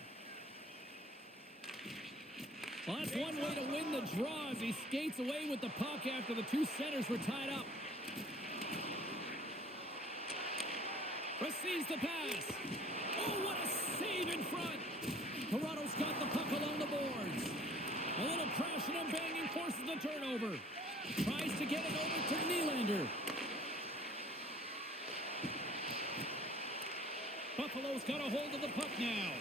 Well, that's one way to win the draw as he skates away with the puck after the two centers were tied up. Receives the pass. Oh, what a save in front. Toronto's got the puck along the boards. A little crashing and banging forces the turnover. Tries to get it over to Nylander. Buffalo's got a hold of the puck now.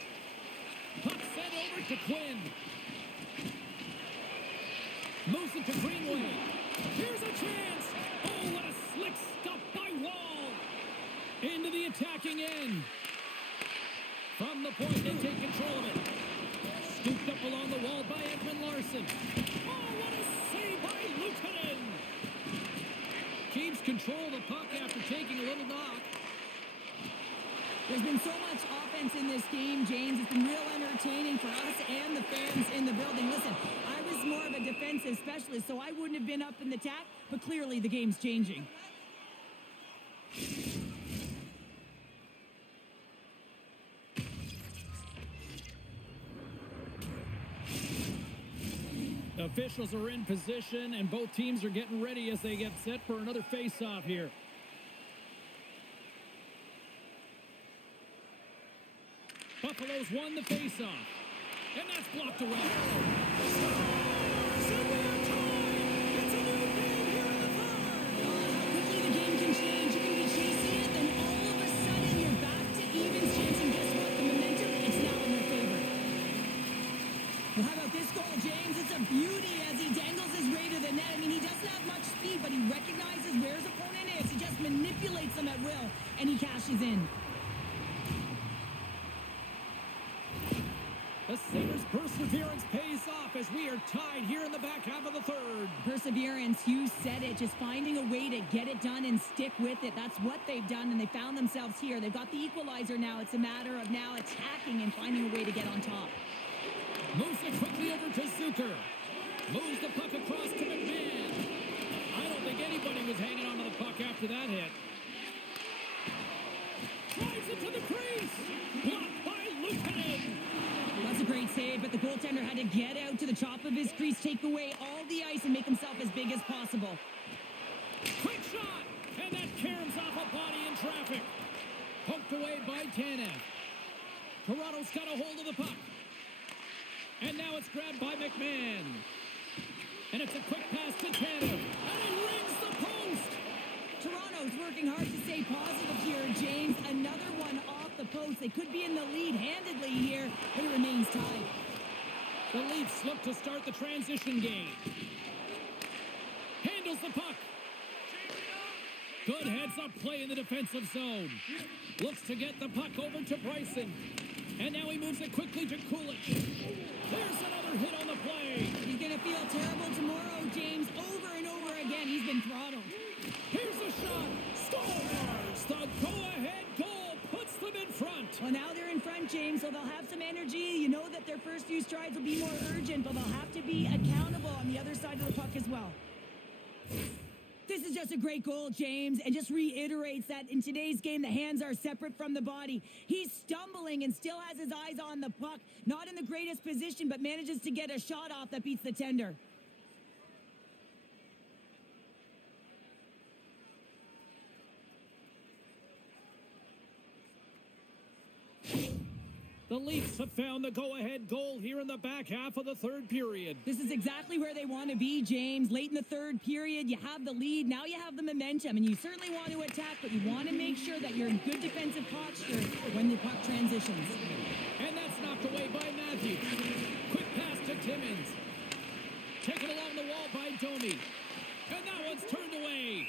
Puck sent over to Quinn. Moves it to Greenway. Here's a chance. Oh, what a slick stop by Wall. Into the attacking end. From the point, they take control of it. Scooped up along the wall by Ekman Larson. Oh, what a save by Luukkonen. Keeps control of the puck after taking a little knock. There's been so much offense in this game, James. It's been real entertaining for us and the fans in the building. Listen, I was more of a defensive specialist, so I wouldn't have been up in the attack, but clearly the game's changing. The officials are in position, and both teams are getting ready as they get set for another face-off here. Buffalo's won the face-off. And that's blocked away. It's a new game here in the third. How quickly the game can change. You can be chasing it, then all of a sudden you're back to evens, James, and guess what? The momentum, it's now in their favor. Well, how about this goal, James? It's a beauty as he dangles his way to the net. I mean, he doesn't have much speed, but he recognizes where his opponent is. He just manipulates them at will, and he cashes in. The Sabres' perseverance pays off as we are tied here in the back half of the third. Perseverance, you said it. Just finding a way to get it done and stick with it. That's what they've done, and they found themselves here. They've got the equalizer now. It's a matter of now attacking and finding a way to get on top. Moves it quickly over to Zucker. Moves the puck across to McMahon. I don't think anybody was hanging on to the puck after that hit. Drives it to the crease. Blocked by Luukkonen. That's a great save, but the goaltender had to get out to the top of his crease, take away all the ice, and make himself as big as possible. Quick shot! And that caroms off a body in traffic. Poked away by Tanev. Toronto's got a hold of the puck. And now it's grabbed by McMahon. And it's a quick pass to Tanev. And he rings the post! Toronto's working hard to stay positive here, James. Another one off the post. They could be in the lead handedly here, but it remains tied. The Leafs look to start the transition game. Handles the puck. Good heads-up play in the defensive zone. Looks to get the puck over to Bryson. And now he moves it quickly to Kulich. There's another hit on the play. He's going to feel terrible tomorrow, James. Over and over again, he's been throttled. Here's a shot. Scores! The go-ahead goal puts them in front. Well, now they're in front, James, so they'll have some energy. You know that their first few strides will be more urgent, but they'll have to be accountable on the other side of the puck as well. This is just a great goal, James, and just reiterates that in today's game, the hands are separate from the body. He's stumbling and still has his eyes on the puck. Not in the greatest position, but manages to get a shot off that beats the tender. The Leafs have found the go-ahead goal here in the back half of the third period. This is exactly where they want to be, James. Late in the third period, you have the lead. Now you have the momentum, and you certainly want to attack, but you want to make sure that you're in good defensive posture when the puck transitions. And that's knocked away by Matthews. Quick pass to Timmins. Taken along the wall by Domi. And that one's turned away.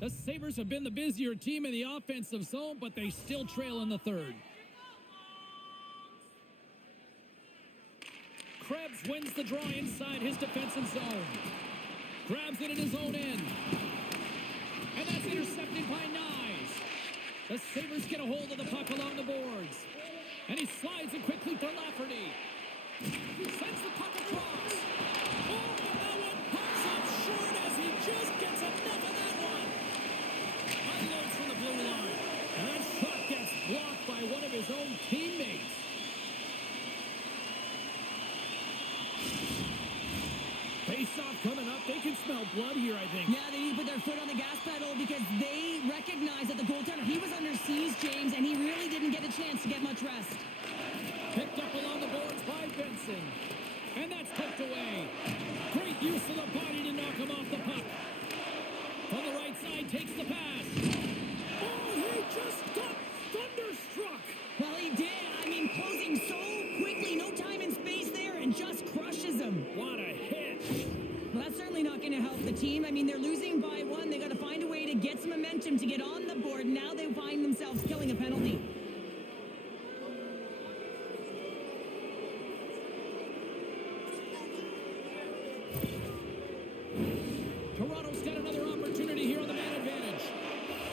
The Sabres have been the busier team in the offensive zone, but they still trail in the third. Krebs wins the draw inside his defensive zone. Grabs it in his own end. And that's intercepted by Nyes. The Sabres get a hold of the puck along the boards. And he slides it quickly for Lafferty. Sends the puck across. Oh, and that one pops up short as he just gets enough of that one. Unloads from the blue line. And that shot gets blocked by one of his own teammates. Face-off coming up. They can smell blood here, I think. Yeah, they need to put their foot on the gas pedal because they recognize that the goaltender, he was under siege, James, and he really didn't get a chance to get much rest. Picked up along the boards by Benson. And that's tucked away. Great use of the body to knock him off the puck. From the right side, takes the pass. Oh, he just got thunderstruck. Well, he did. I mean, closing so quickly, no time and space there, and just crushes him. What a hit. Well, that's certainly not going to help the team. I mean, they're losing by one. They got to find a way to get some momentum to get on the board. Now they find themselves killing a penalty. Toronto's got another opportunity here on the man advantage.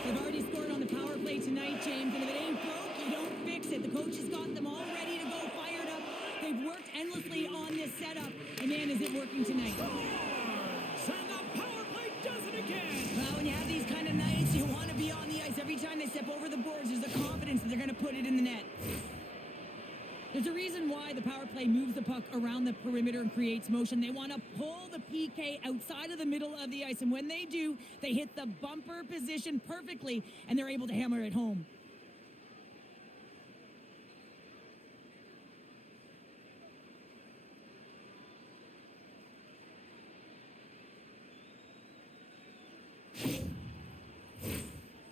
They've already scored on the power play tonight, James, and if it ain't broke, you don't fix it. The coach has got them all ready to go, fired up. They've worked endlessly on this setup, and man, is it working tonight. And the power play does it again. Well, when you have these kind of nights, you want to be on the ice. Every time they step over the boards, there's a confidence that they're going to put it in the net. There's a reason why the power play moves the puck around the perimeter and creates motion. They want to pull the PK outside of the middle of the ice, and when they do, they hit the bumper position perfectly, and they're able to hammer it home.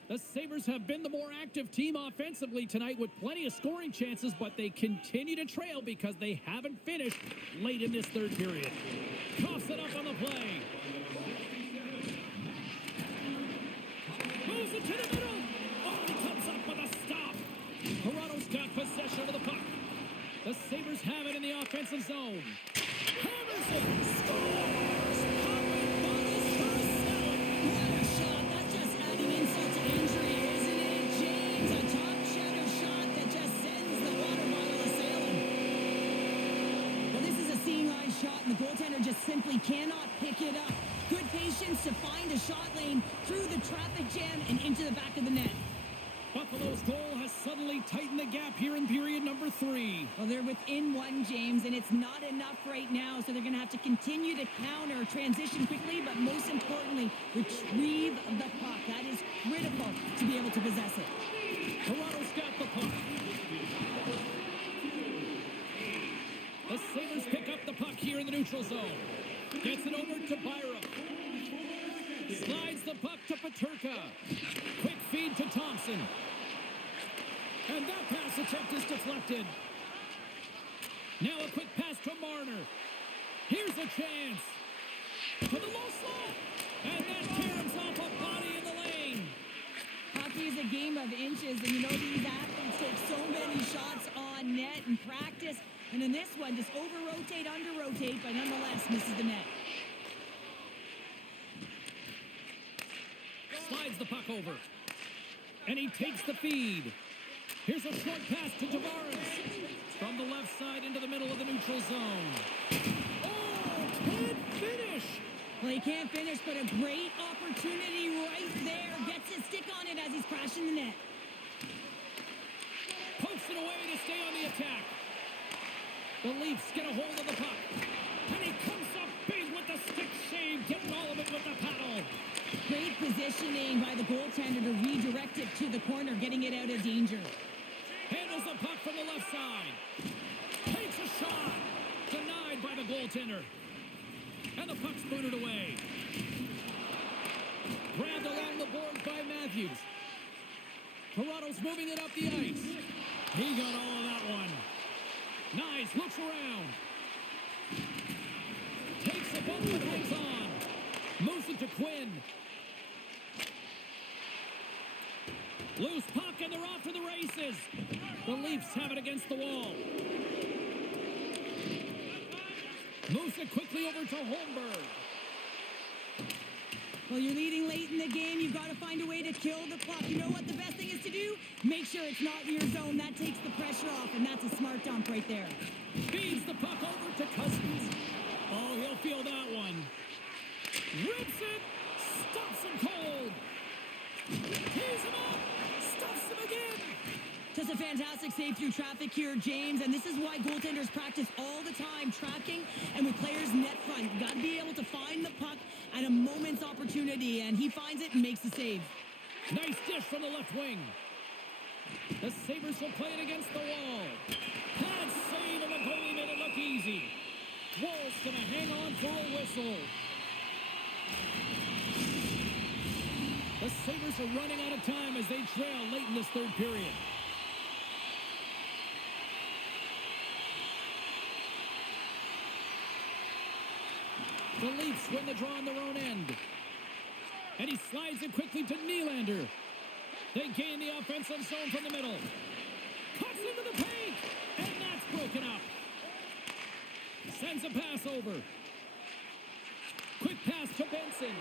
The Sabres have been the more active team offensively tonight with plenty of scoring chances, but they continue to trail because they haven't finished late in this third period. Coughs it up on the play. Moves it to the middle. Oh, he comes up with a stop. Toronto's got possession of the puck. The Sabres have it in the offensive zone. Hammers it. Scores! Popping bottles for Selleck. What a shot. That's just adding insult to injury, isn't it, James? A top-shatter shot that just sends the water bottle a-sailing. Well, this is a seeing-eye shot, and the goaltender just simply cannot pick it up. Good patience to find a shot lane through the traffic jam and into the back of the net. Buffalo's goal has suddenly tightened the gap here in period number 3. Well, they're within one, James, and it's not enough right now, so they're going to have to continue to counter, transition quickly, but most importantly, retrieve the puck. That is critical to be able to possess it. Toronto's got the puck. The Sabres pick up the puck here in the neutral zone. Gets it over to Byram. Slides the puck to Peterka. Quick feed to Thompson. And that pass attempt is deflected. Now a quick pass to Marner. Here's a chance. To the low slot. And that caroms off a body in the lane. Hockey is a game of inches, and you know these athletes take so many shots on net in practice. And in this one, just over-rotate, under-rotate, but nonetheless misses the net. Slides the puck over. And he takes the feed. Here's a short pass to Tavares. From the left side into the middle of the neutral zone. Oh, can't finish. Well, he can't finish, but a great opportunity right there. Gets his stick on it as he's crashing the net. Pokes it away to stay on the attack. The Leafs get a hold of the puck. And he comes up big with the stick save, getting all of it with the paddle. Great positioning by the goaltender to redirect it to the corner, getting it out of danger. Handles the puck from the left side. Takes a shot. Denied by the goaltender. And the puck's booted away. Grabbed along the boards by Matthews. Toronto's moving it up the ice. He got all of that one. Nice, looks around. Takes a bump and hangs on. Moves it to Quinn. Loose puck and they're off to the races. The Leafs have it against the wall. Moves it quickly over to Holmberg. Well, you're leading late in the game. You've got to find a way to kill the puck. You know what the best thing is to do? Make sure it's not in your zone. That takes the pressure off, and that's a smart dump right there. Feeds the puck over to Cousins. Oh, he'll feel that one. Rips it. Stops him cold. Tees him up. Stuffs him again. Just a fantastic save through traffic here, James, and this is why goaltenders practice all the time, tracking and with players net front. You got to be able to find the puck at a moment's opportunity, and he finds it and makes the save. Nice dish from the left wing. The Sabres will play it against the wall. Bad save, and the goalie made it look easy. Wall's going to hang on for a whistle. The Sabres are running out of time as they trail late in this third period. The Leafs win the draw on their own end. And he slides it quickly to Nylander. They gain the offensive zone from the middle. Cuts into the paint. And that's broken up. Sends a pass over. Quick pass to Benson.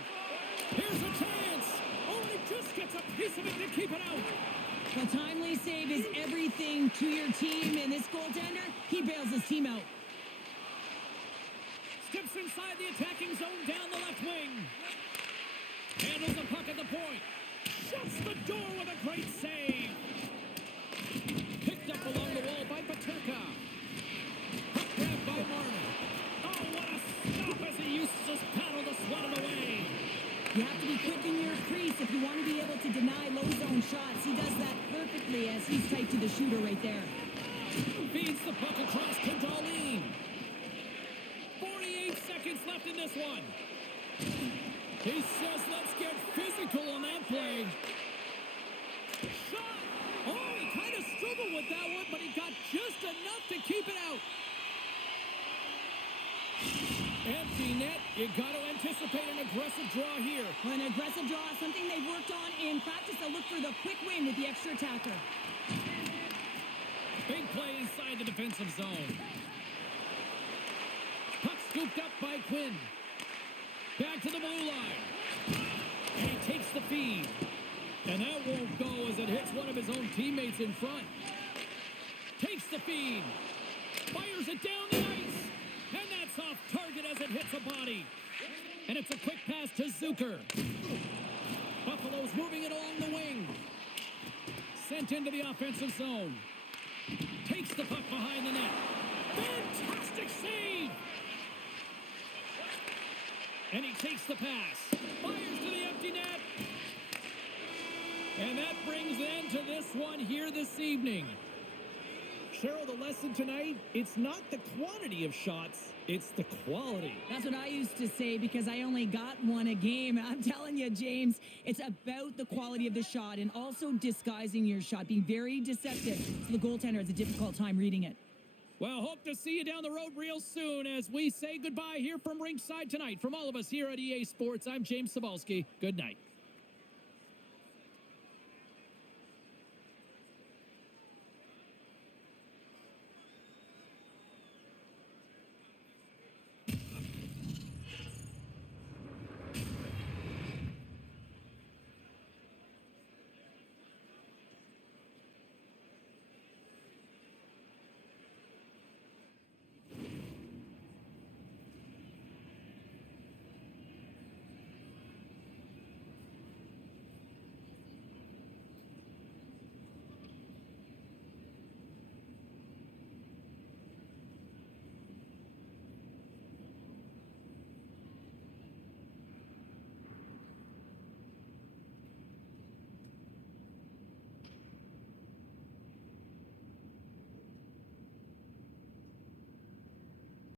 Here's a chance. Oh, he just gets a piece of it to keep it out. A timely save is everything to your team, and this goaltender, he bails his team out. Steps inside the attacking zone down the left wing. Handles the puck at the point. Shuts the door with a great save. Picked up along the wall by Peterka. Puck grabbed by Marner. Oh, what a stop as he uses his paddle to swat it away. You have to be quick in your crease if you want to be able to deny low zone shots. He does that perfectly as he's tight to the shooter right there. Feeds the puck across to Darlene. 48 seconds left in this one. He says, let's get physical on that play. keep it out. Empty net. You got to anticipate an aggressive draw here. Well, an aggressive draw, something they've worked on in practice. They'll look for the quick win with the extra attacker. Big play inside the defensive zone. Puck scooped up by Quinn. Back to the blue line. And he takes the feed. And that won't go as it hits one of his own teammates in front. Takes the feed. Fires it down the ice. And that's off target as it hits a body. And it's a quick pass to Zucker. Buffalo's moving it along the wing. Sent into the offensive zone. Takes the puck behind the net. Fantastic save! And he takes the pass. Fires to the empty net. And that brings an end to this one here this evening. Cheryl, the lesson tonight, it's not the quantity of shots, it's the quality. That's what I used to say because I only got one a game. I'm telling you, James, it's about the quality of the shot and also disguising your shot, being very deceptive. So the goaltender has a difficult time reading it. Well, hope to see you down the road real soon as we say goodbye here from ringside tonight. From all of us here at EA Sports, I'm James Cebulski. Good night.